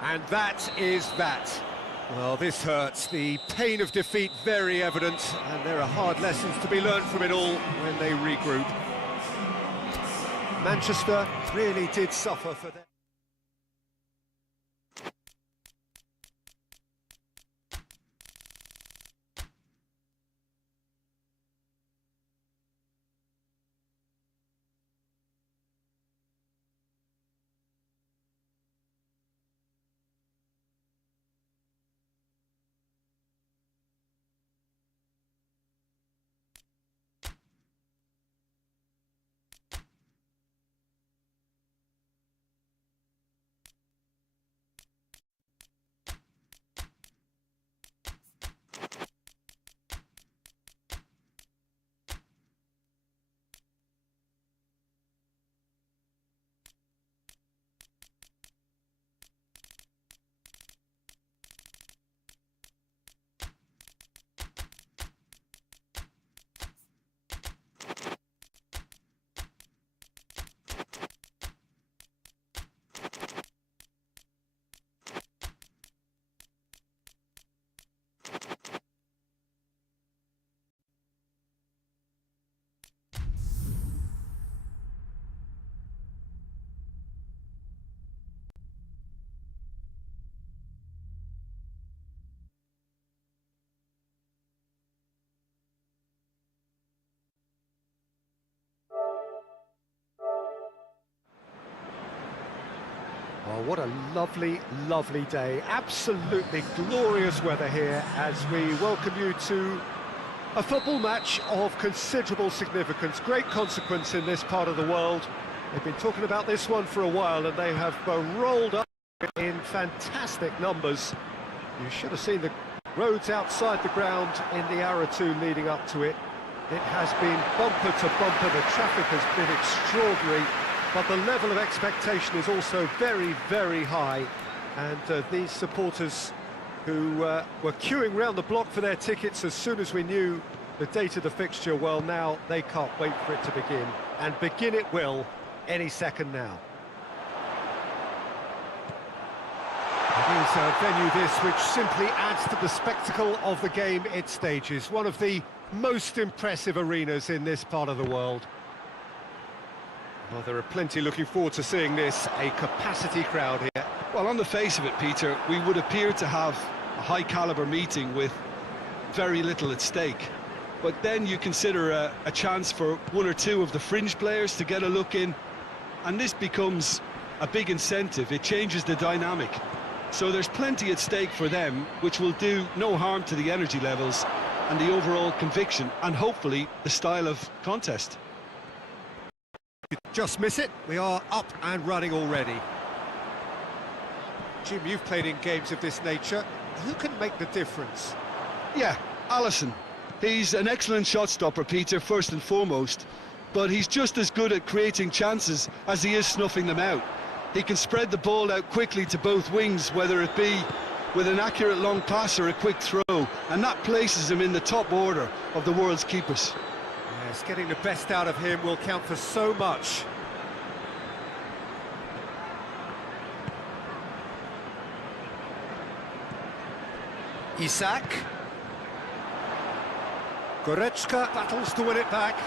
And that is that. Well, this hurts. The pain of defeat very evident, and there are hard lessons to be learned from it all when they regroup. Manchester really did suffer for them. Oh, what a lovely, lovely day. Absolutely glorious weather here as we welcome you to a football match of considerable significance, great consequence in this part of the world. They've been talking about this one for a while and they have rolled up in fantastic numbers. You should have seen the roads outside the ground in the hour or two leading up to it. It has been bumper to bumper, the traffic has been extraordinary. But the level of expectation is also very, very high. And these supporters who were queuing round the block for their tickets as soon as we knew the date of the fixture, well, now they can't wait for it to begin. And begin it will any second now. It is a venue this which simply adds to the spectacle of the game it stages. One of the most impressive arenas in this part of the world. Well, there are plenty looking forward to seeing this, a capacity crowd here. Well, on the face of it, Peter, we would appear to have a high-caliber meeting with very little at stake. But then you consider a chance for one or two of the fringe players to get a look in, and this becomes a big incentive. It changes the dynamic. So there's plenty at stake for them, which will do no harm to the energy levels and the overall conviction, and hopefully the style of contest. Just miss it, we are up and running already. Jim, you've played in games of this nature. Who can make the difference? Yeah, Alisson. He's an excellent shot stopper, Peter, first and foremost, but he's just as good at creating chances as he is snuffing them out. He can spread the ball out quickly to both wings, whether it be with an accurate long pass or a quick throw, and that places him in the top order of the world's keepers. Yes, getting the best out of him will count for so much. Isak. Goretzka battles to win it back.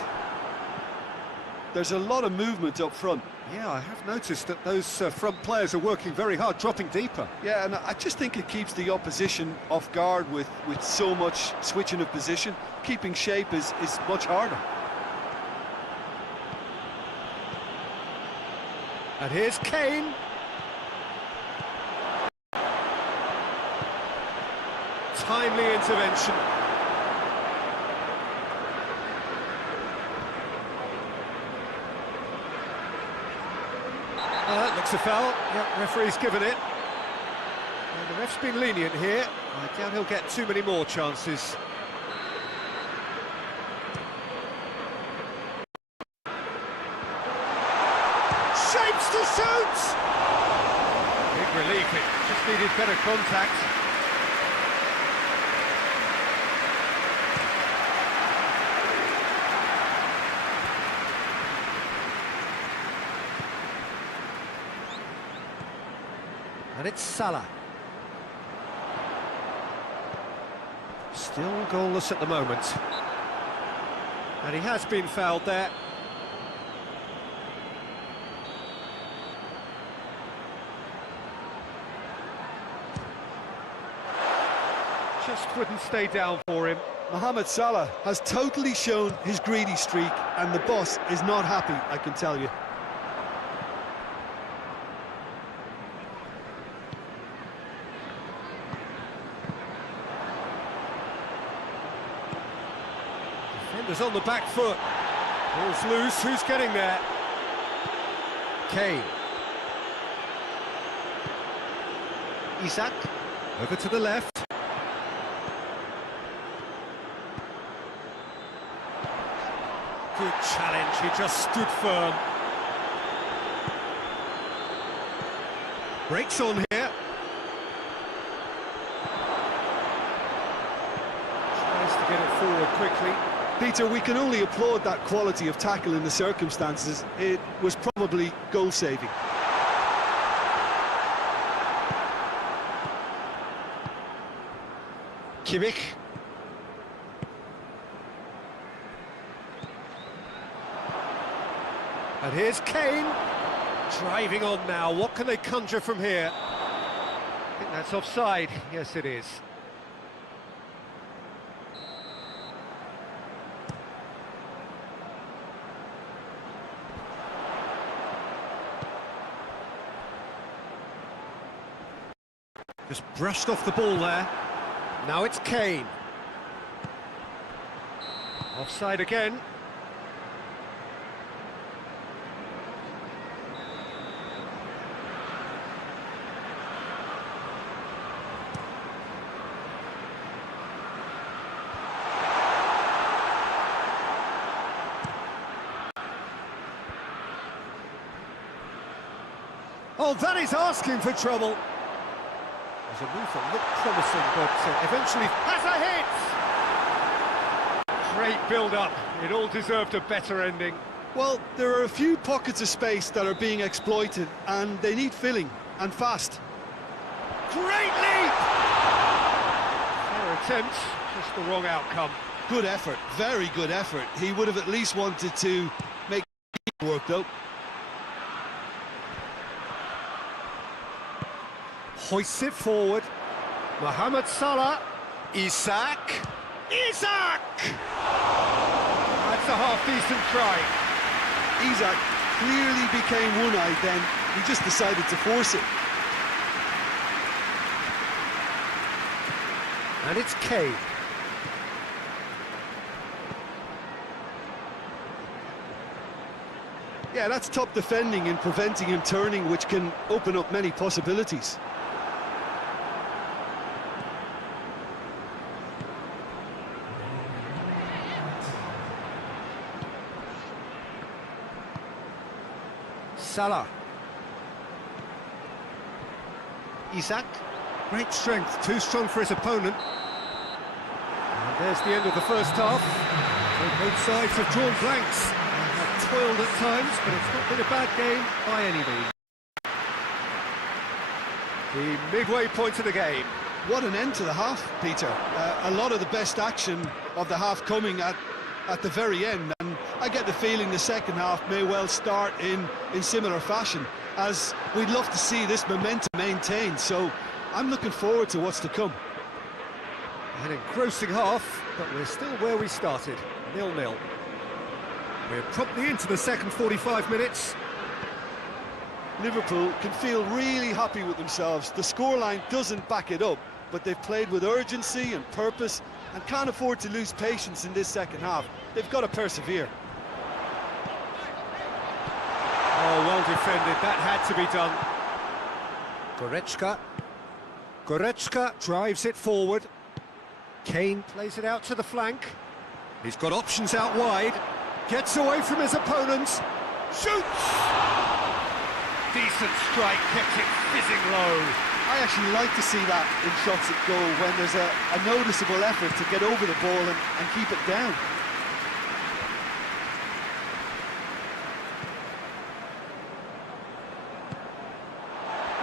There's a lot of movement up front. Yeah, I have noticed that those front players are working very hard, dropping deeper. Yeah, and I just think it keeps the opposition off guard with so much switching of position. Keeping shape is much harder. And here's Kane. Timely intervention. Looks a foul. Yep, referee's given it. And the ref's been lenient here. I doubt he'll get too many more chances. Shapes to shoot! Big relief, it just needed better contact. And it's Salah. Still goalless at the moment. And he has been fouled there. Just wouldn't stay down for him. Mohamed Salah has totally shown his greedy streak, and the boss is not happy, I can tell you. Defenders on the back foot. Ball's loose, who's getting there? Kane. Isak. Over to the left. Good challenge, he just stood firm. Breaks on here. Tries to get it forward quickly. Peter, we can only applaud that quality of tackle in the circumstances. It was probably goal-saving. Kimmich. And here's Kane. Driving on now, what can they conjure from here? I think that's offside. Yes, it is. Just brushed off the ball there. Now it's Kane. Offside again. Oh, that is asking for trouble. There's a move that looked promising, but eventually has a hit! Great build-up. It all deserved a better ending. Well, there are a few pockets of space that are being exploited, and they need filling, and fast. Great leap! Fair attempt, just the wrong outcome. Good effort, very good effort. He would have at least wanted to make it work, though. Hoists it forward. Mohamed Salah. Isak. Isak! That's a half-decent try. Isak clearly became one-eyed then. He just decided to force it. And it's Kane. Yeah, that's top defending and preventing him turning, which can open up many possibilities. Salah. Isak. Great strength, too strong for his opponent. And there's the end of the first half. So both sides have drawn blanks. They have toiled at times, but it's not been a bad game by any means. The midway point of the game. What an end to the half, Peter. A lot of the best action of the half coming at the very end, and I get the feeling the second half may well start in similar fashion, as we'd love to see this momentum maintained, so I'm looking forward to what's to come. An engrossing half, but we're still where we started, 0-0. We're promptly into the second 45 minutes. Liverpool can feel really happy with themselves. The scoreline doesn't back it up, but they've played with urgency and purpose and can't afford to lose patience in this second half. They've got to persevere. Oh, well defended, that had to be done. Goretzka. Goretzka drives it forward. Kane plays it out to the flank. He's got options out wide. Gets away from his opponents. Shoots! Decent strike, kept it fizzing low. I actually like to see that in shots at goal, when there's a noticeable effort to get over the ball and keep it down.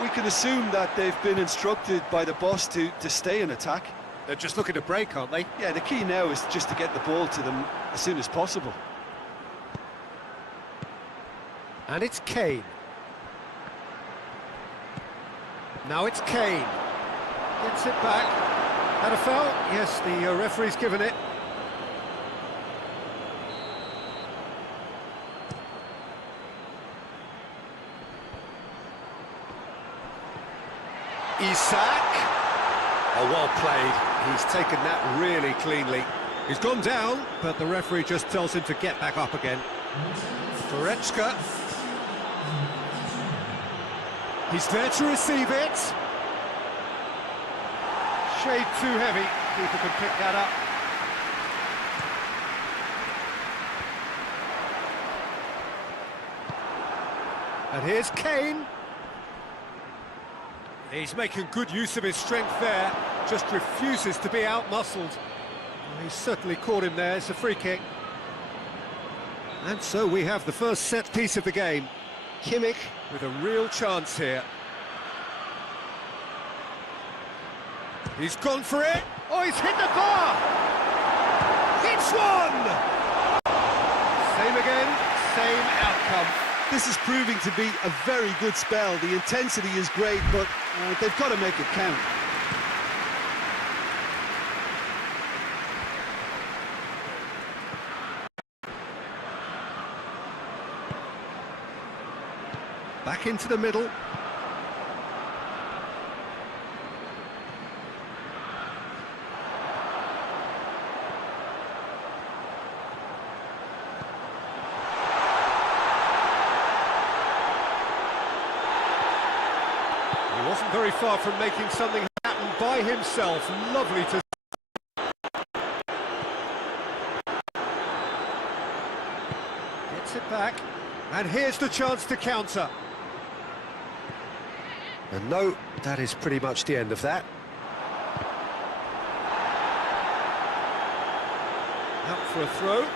We can assume that they've been instructed by the boss to stay in attack. They're just looking to break, aren't they? Yeah, the key now is just to get the ball to them as soon as possible. And it's Kane. Now it's Kane. Gets it back. Had a foul? Yes, the referee's given it. Isak. Oh, well played. He's taken that really cleanly. He's gone down, but the referee just tells him to get back up again. Goretzka. He's there to receive it. Shade too heavy. Keeper can pick that up. And here's Kane. He's making good use of his strength there. Just refuses to be out-muscled. Well, he's certainly caught him there. It's a free kick. And so we have the first set piece of the game. Kimmich with a real chance here. He's gone for it. Oh, he's hit the bar! It's one! Same again, same outcome. This is proving to be a very good spell. The intensity is great, but they've got to make it count. Back into the middle. He wasn't very far from making something happen by himself. Lovely to gets it back. And here's the chance to counter. And no, that is pretty much the end of that. Out for a throw.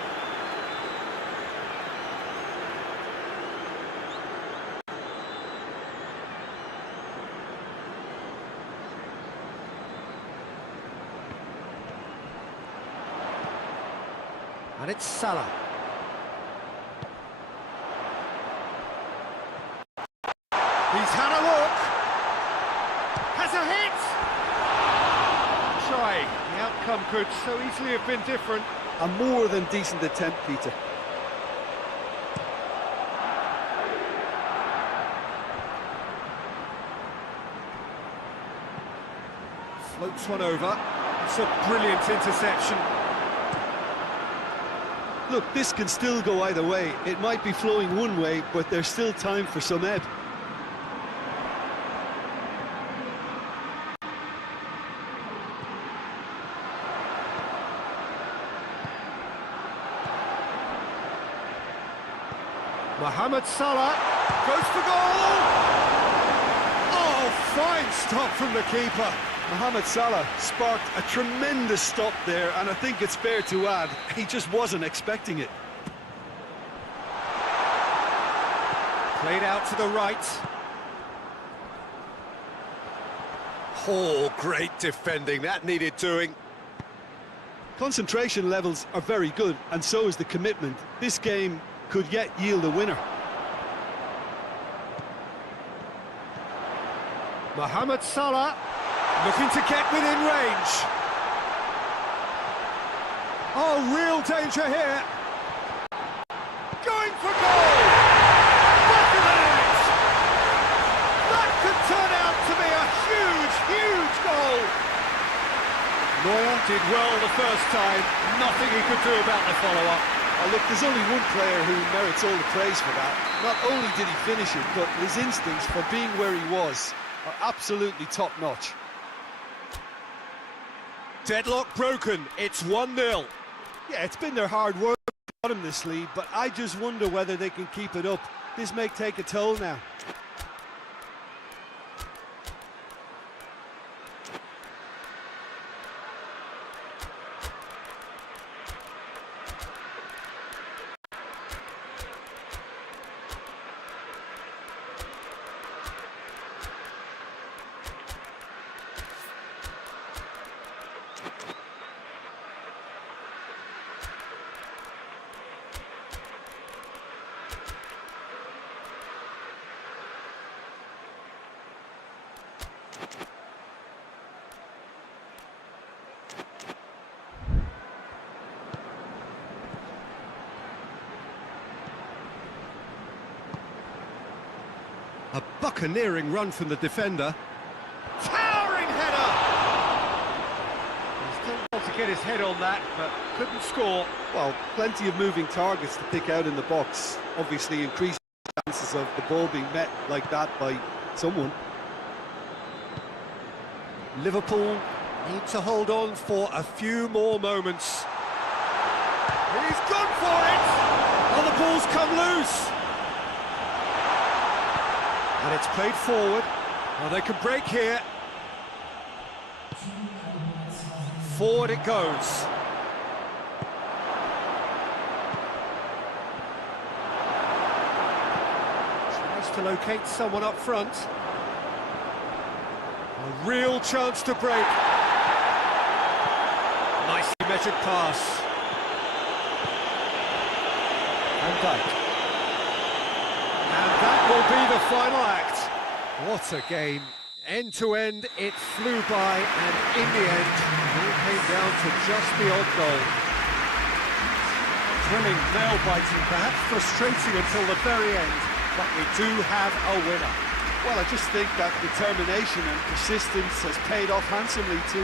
And it's Salah. He's had a look. Has a hit! shy. The outcome could so easily have been different. A more than decent attempt, Peter. Floats one over. It's a brilliant interception. Look, this can still go either way. It might be flowing one way, but there's still time for some ebb. Mohamed Salah goes for goal! Oh, fine stop from the keeper. Mohamed Salah sparked a tremendous stop there, and I think it's fair to add, he just wasn't expecting it. Played out to the right. Oh, great defending, that needed doing. Concentration levels are very good, and so is the commitment. This game could yet yield a winner. Mohamed Salah looking to get within range. Oh, real danger here. Going for goal! Back of the net! That could turn out to be a huge, huge goal. Neuer did well the first time. Nothing he could do about the follow-up. Oh, look, there's only one player who merits all the praise for that. Not only did he finish it, but his instincts for being where he was are absolutely top-notch. Deadlock broken, it's 1-0. Yeah, it's been their hard work to got him this lead, but I just wonder whether they can keep it up. This may take a toll now. A buccaneering run from the defender. Towering header! He still wants to get his head on that, but couldn't score. Well, plenty of moving targets to pick out in the box. Obviously increasing chances of the ball being met like that by someone. Liverpool need to hold on for a few more moments. He's gone for it! Oh, the ball's come loose! And it's played forward. Oh, they can break here. Forward it goes. Tries to locate someone up front. A real chance to break. Nicely measured pass. And Dijk. And that will be the final act. What a game. End to end, it flew by, and in the end, it all came down to just the odd goal. Thrilling, nail-biting, perhaps frustrating until the very end, but we do have a winner. Well, I just think that determination and persistence has paid off handsomely to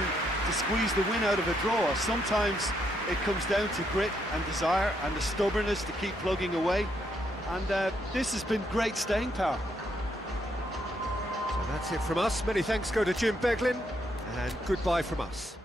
squeeze the win out of a draw. Sometimes it comes down to grit and desire and the stubbornness to keep plugging away. And this has been great staying power. So that's it from us. Many thanks go to Jim Beglin, and goodbye from us.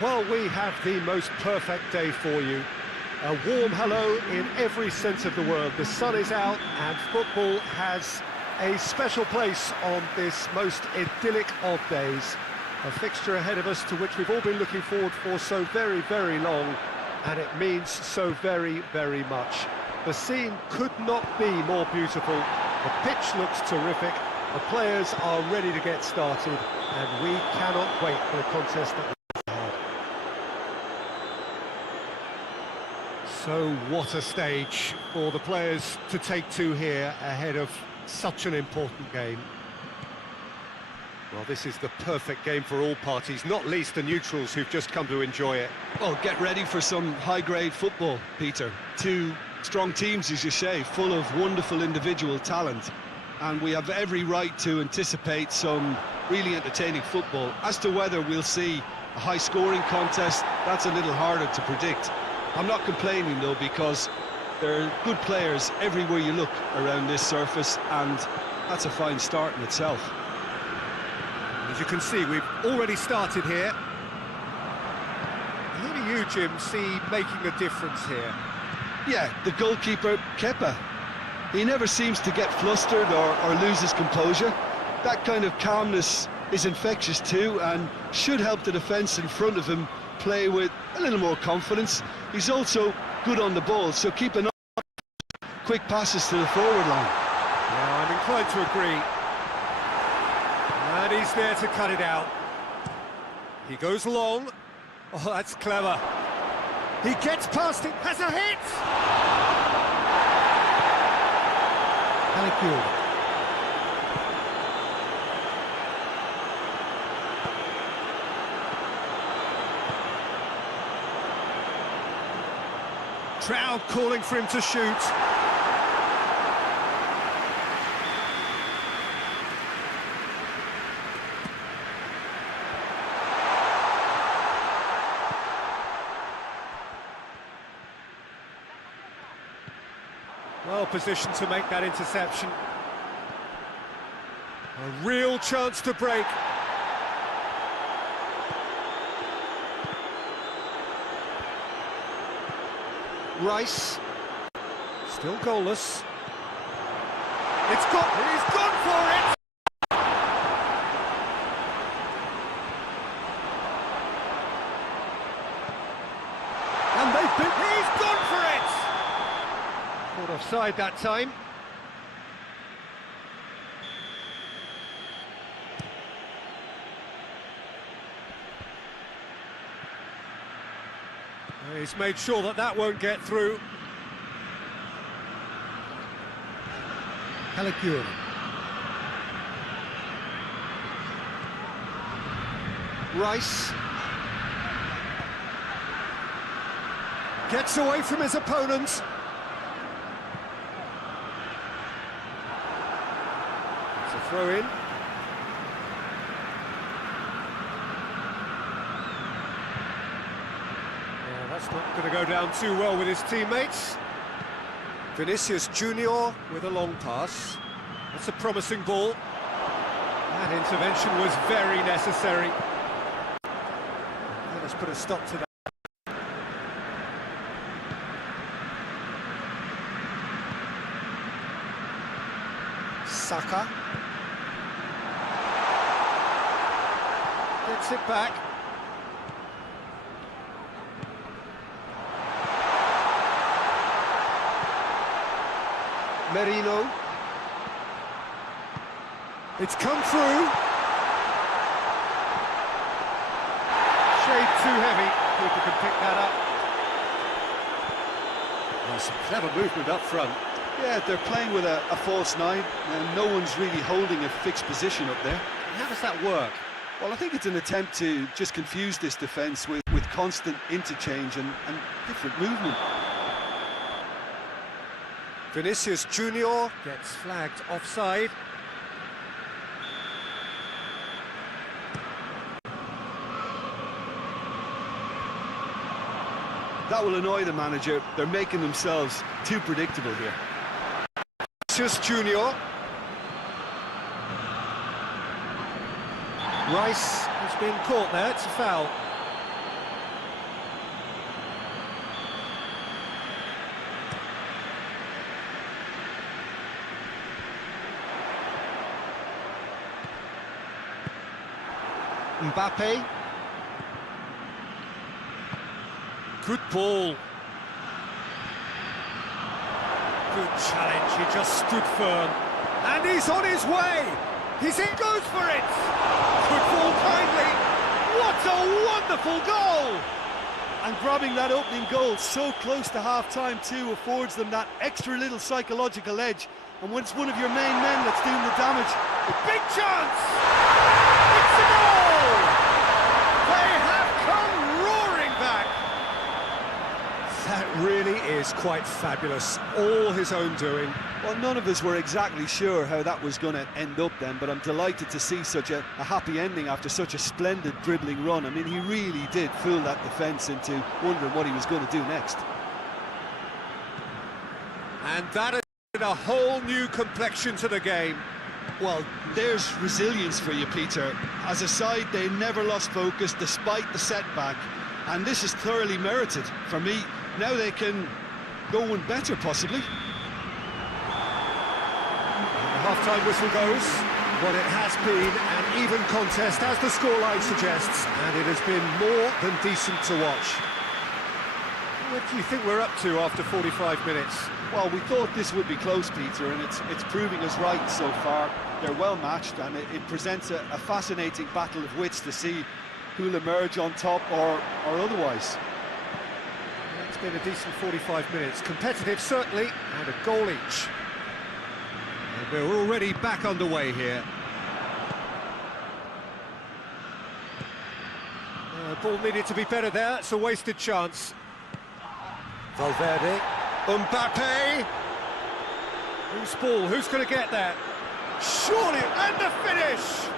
Well, we have the most perfect day for you. A warm hello in every sense of the word. The sun is out and football has a special place on this most idyllic of days. A fixture ahead of us to which we've all been looking forward for so very, very long, and it means so very, very much. The scene could not be more beautiful. The pitch looks terrific. The players are ready to get started, and we cannot wait for the contest that we have. So what a stage for the players to take to here ahead of such an important game. Well, this is the perfect game for all parties, not least the neutrals who've just come to enjoy it. Well, get ready for some high-grade football, Peter. Two strong teams, as you say, full of wonderful individual talent. And we have every right to anticipate some really entertaining football. As to whether we'll see a high-scoring contest, that's a little harder to predict. I'm not complaining, though, because there are good players everywhere you look around this surface, and that's a fine start in itself. As you can see, we've already started here. Who do you, Jim, see making a difference here? Yeah, the goalkeeper, Kepa. He never seems to get flustered or lose his composure. That kind of calmness is infectious too, and should help the defence in front of him play with a little more confidence. He's also good on the ball, so keep an eye on quick passes to the forward line. Yeah, I'm inclined to agree. And he's there to cut it out. He goes long. Oh, that's clever. He gets past it, has a hit! Calicut. Crowd calling for him to shoot. Well positioned to make that interception. A real chance to break. Rice, still goalless. He's gone for it! And he's gone for it! Caught offside that time. He's made sure that that won't get through. Calicut. Rice. Gets away from his opponents. It's a throw in. That's not going to go down too well with his teammates. Vinicius Junior with a long pass. That's a promising ball. That intervention was very necessary. Let us put a stop to that. Saka. Gets it back. Merino. It's come through. Shade too heavy. Keeper can pick that up. Oh, some clever movement up front. Yeah, they're playing with a false nine, and no one's really holding a fixed position up there. How does that work? Well, I think it's an attempt to just confuse this defence with constant interchange and different movement. Vinicius Junior gets flagged offside. That will annoy the manager. They're making themselves too predictable here. Vinicius Junior. Rice has been caught there, it's a foul. Mbappe. Good ball. Good challenge, he just stood firm. And he's on his way! He's in, goes for it! Good ball kindly! What a wonderful goal! And grabbing that opening goal so close to half-time too affords them that extra little psychological edge. And when it's one of your main men that's doing the damage... Big chance! It's a goal! They have come roaring back! That really is quite fabulous. All his own doing. Well, none of us were exactly sure how that was going to end up then, but I'm delighted to see such a happy ending after such a splendid dribbling run. I mean, he really did fool that defence into wondering what he was going to do next. And that is a whole new complexion to the game. Well, there's resilience for you, Peter. As a side, they never lost focus despite the setback, and this is thoroughly merited. For me, now they can go one better, possibly. The half-time whistle goes. Well, it has been an even contest, as the scoreline suggests, and it has been more than decent to watch. What do you think we're up to after 45 minutes? Well, we thought this would be close, Peter, and it's proving us right so far. They're well matched, and it presents a fascinating battle of wits to see who'll emerge on top or otherwise. It's been a decent 45 minutes. Competitive, certainly, and a goal each. And we're already back underway here. Ball needed to be better there. It's a wasted chance. Valverde. Mbappe. Who's ball? Who's going to get that? Surely, and the finish!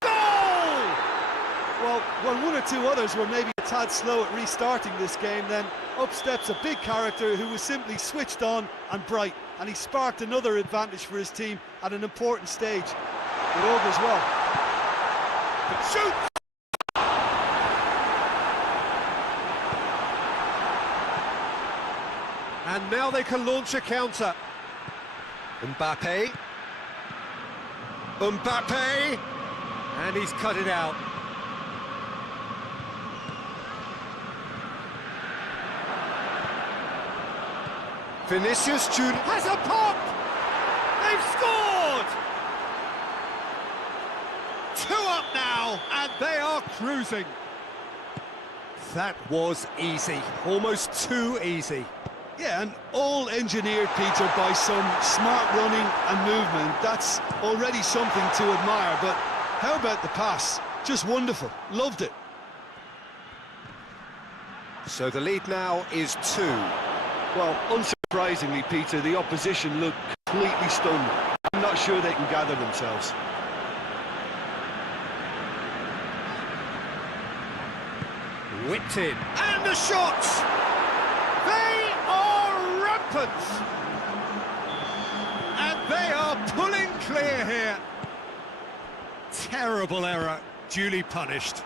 Goal! Well, when one or two others were maybe a tad slow at restarting this game, then up steps a big character who was simply switched on and bright, and he sparked another advantage for his team at an important stage. It augurs well. But shoot! And now they can launch a counter. Mbappe. Mbappe! And he's cut it out. Vinicius Junior has a pop! They've scored! 2 up now, and they are cruising. That was easy, almost too easy. Yeah, and all engineered, Peter, by some smart running and movement. That's already something to admire, but how about the pass? Just wonderful, loved it. So the lead now is 2. Well, unsurprisingly, Peter, the opposition look completely stunned. I'm not sure they can gather themselves. Whipped in, and the shot! They are rampant! And they are pulling clear here. Terrible error, duly punished.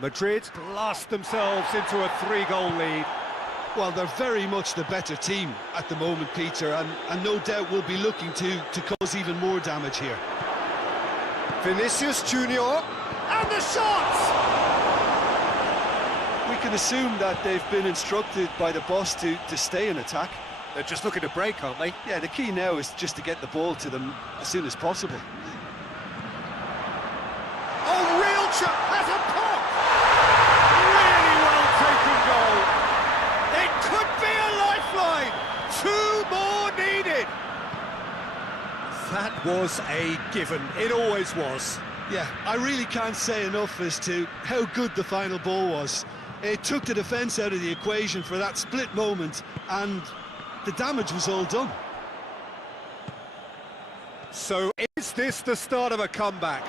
Madrid blast themselves into a 3-goal lead. Well, they're very much the better team at the moment, Peter, and no doubt will be looking to cause even more damage here. Vinicius Junior, and the shot! We can assume that they've been instructed by the boss to stay in attack. They're just looking to break, aren't they? Yeah, the key now is just to get the ball to them as soon as possible. Oh, real chance! Has a pop! Really well taken goal. It could be a lifeline. 2 more needed. That was a given. It always was. Yeah, I really can't say enough as to how good the final ball was. It took the defence out of the equation for that split moment, and the damage was all done. So is this the start of a comeback?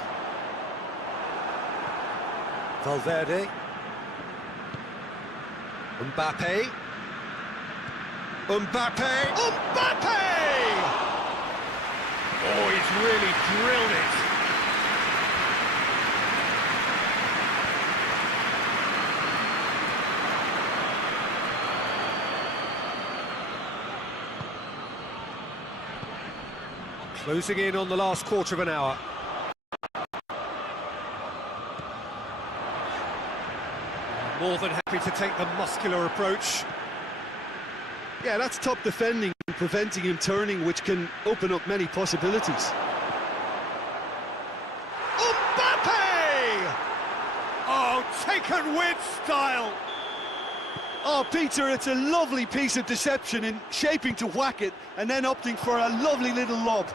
Valverde. Mbappe. Mbappe. Mbappe! Oh, he's really drilled it. Closing in on the last quarter of an hour. More than happy to take the muscular approach. Yeah, that's top defending and preventing him turning, which can open up many possibilities. Mbappe! Oh, taken with style! Oh, Peter, it's a lovely piece of deception in shaping to whack it and then opting for a lovely little lob.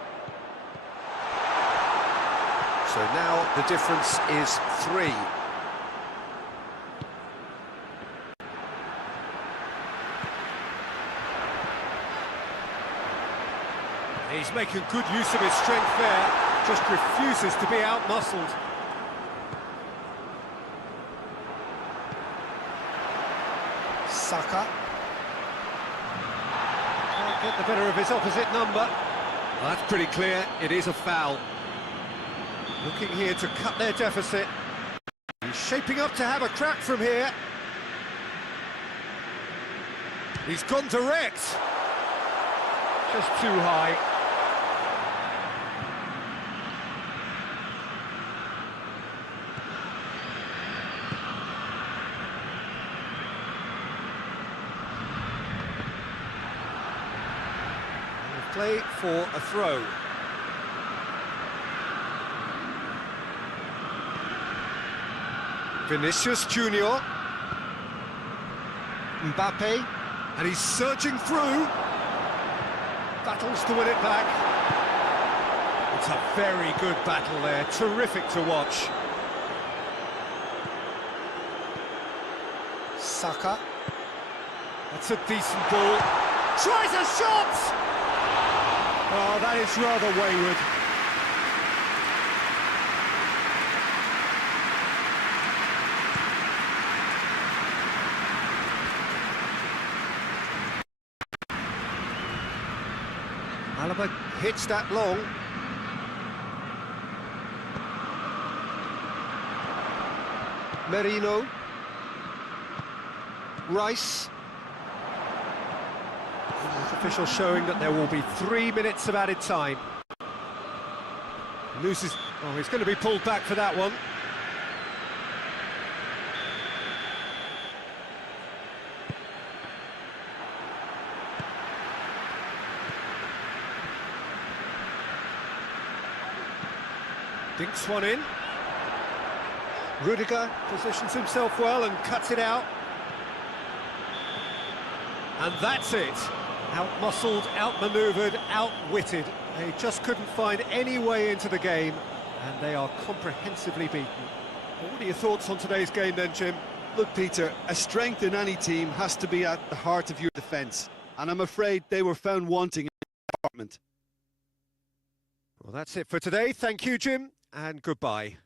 So now the difference is 3. He's making good use of his strength there, just refuses to be out-muscled. Saka. Can't get the better of his opposite number. Well, that's pretty clear, it is a foul. Looking here to cut their deficit. He's shaping up to have a crack from here. He's gone direct. Just too high. Play for a throw. Vinicius Junior. Mbappe, and he's surging through. Battles to win it back. It's a very good battle there, terrific to watch. Saka. That's a decent ball. Tries a shot! Oh, that is rather wayward. Alaba hits that long. Merino. Rice. Official showing that there will be 3 minutes of added time. Loses. Oh, he's going to be pulled back for that one. Dinks one in. Rudiger positions himself well and cuts it out. And that's it. Out-muscled, out-manoeuvred, outwitted. They just couldn't find any way into the game, and they are comprehensively beaten. What are your thoughts on today's game then, Jim? Look, Peter, a strength in any team has to be at the heart of your defence, and I'm afraid they were found wanting in that department. Well, that's it for today. Thank you, Jim, and goodbye.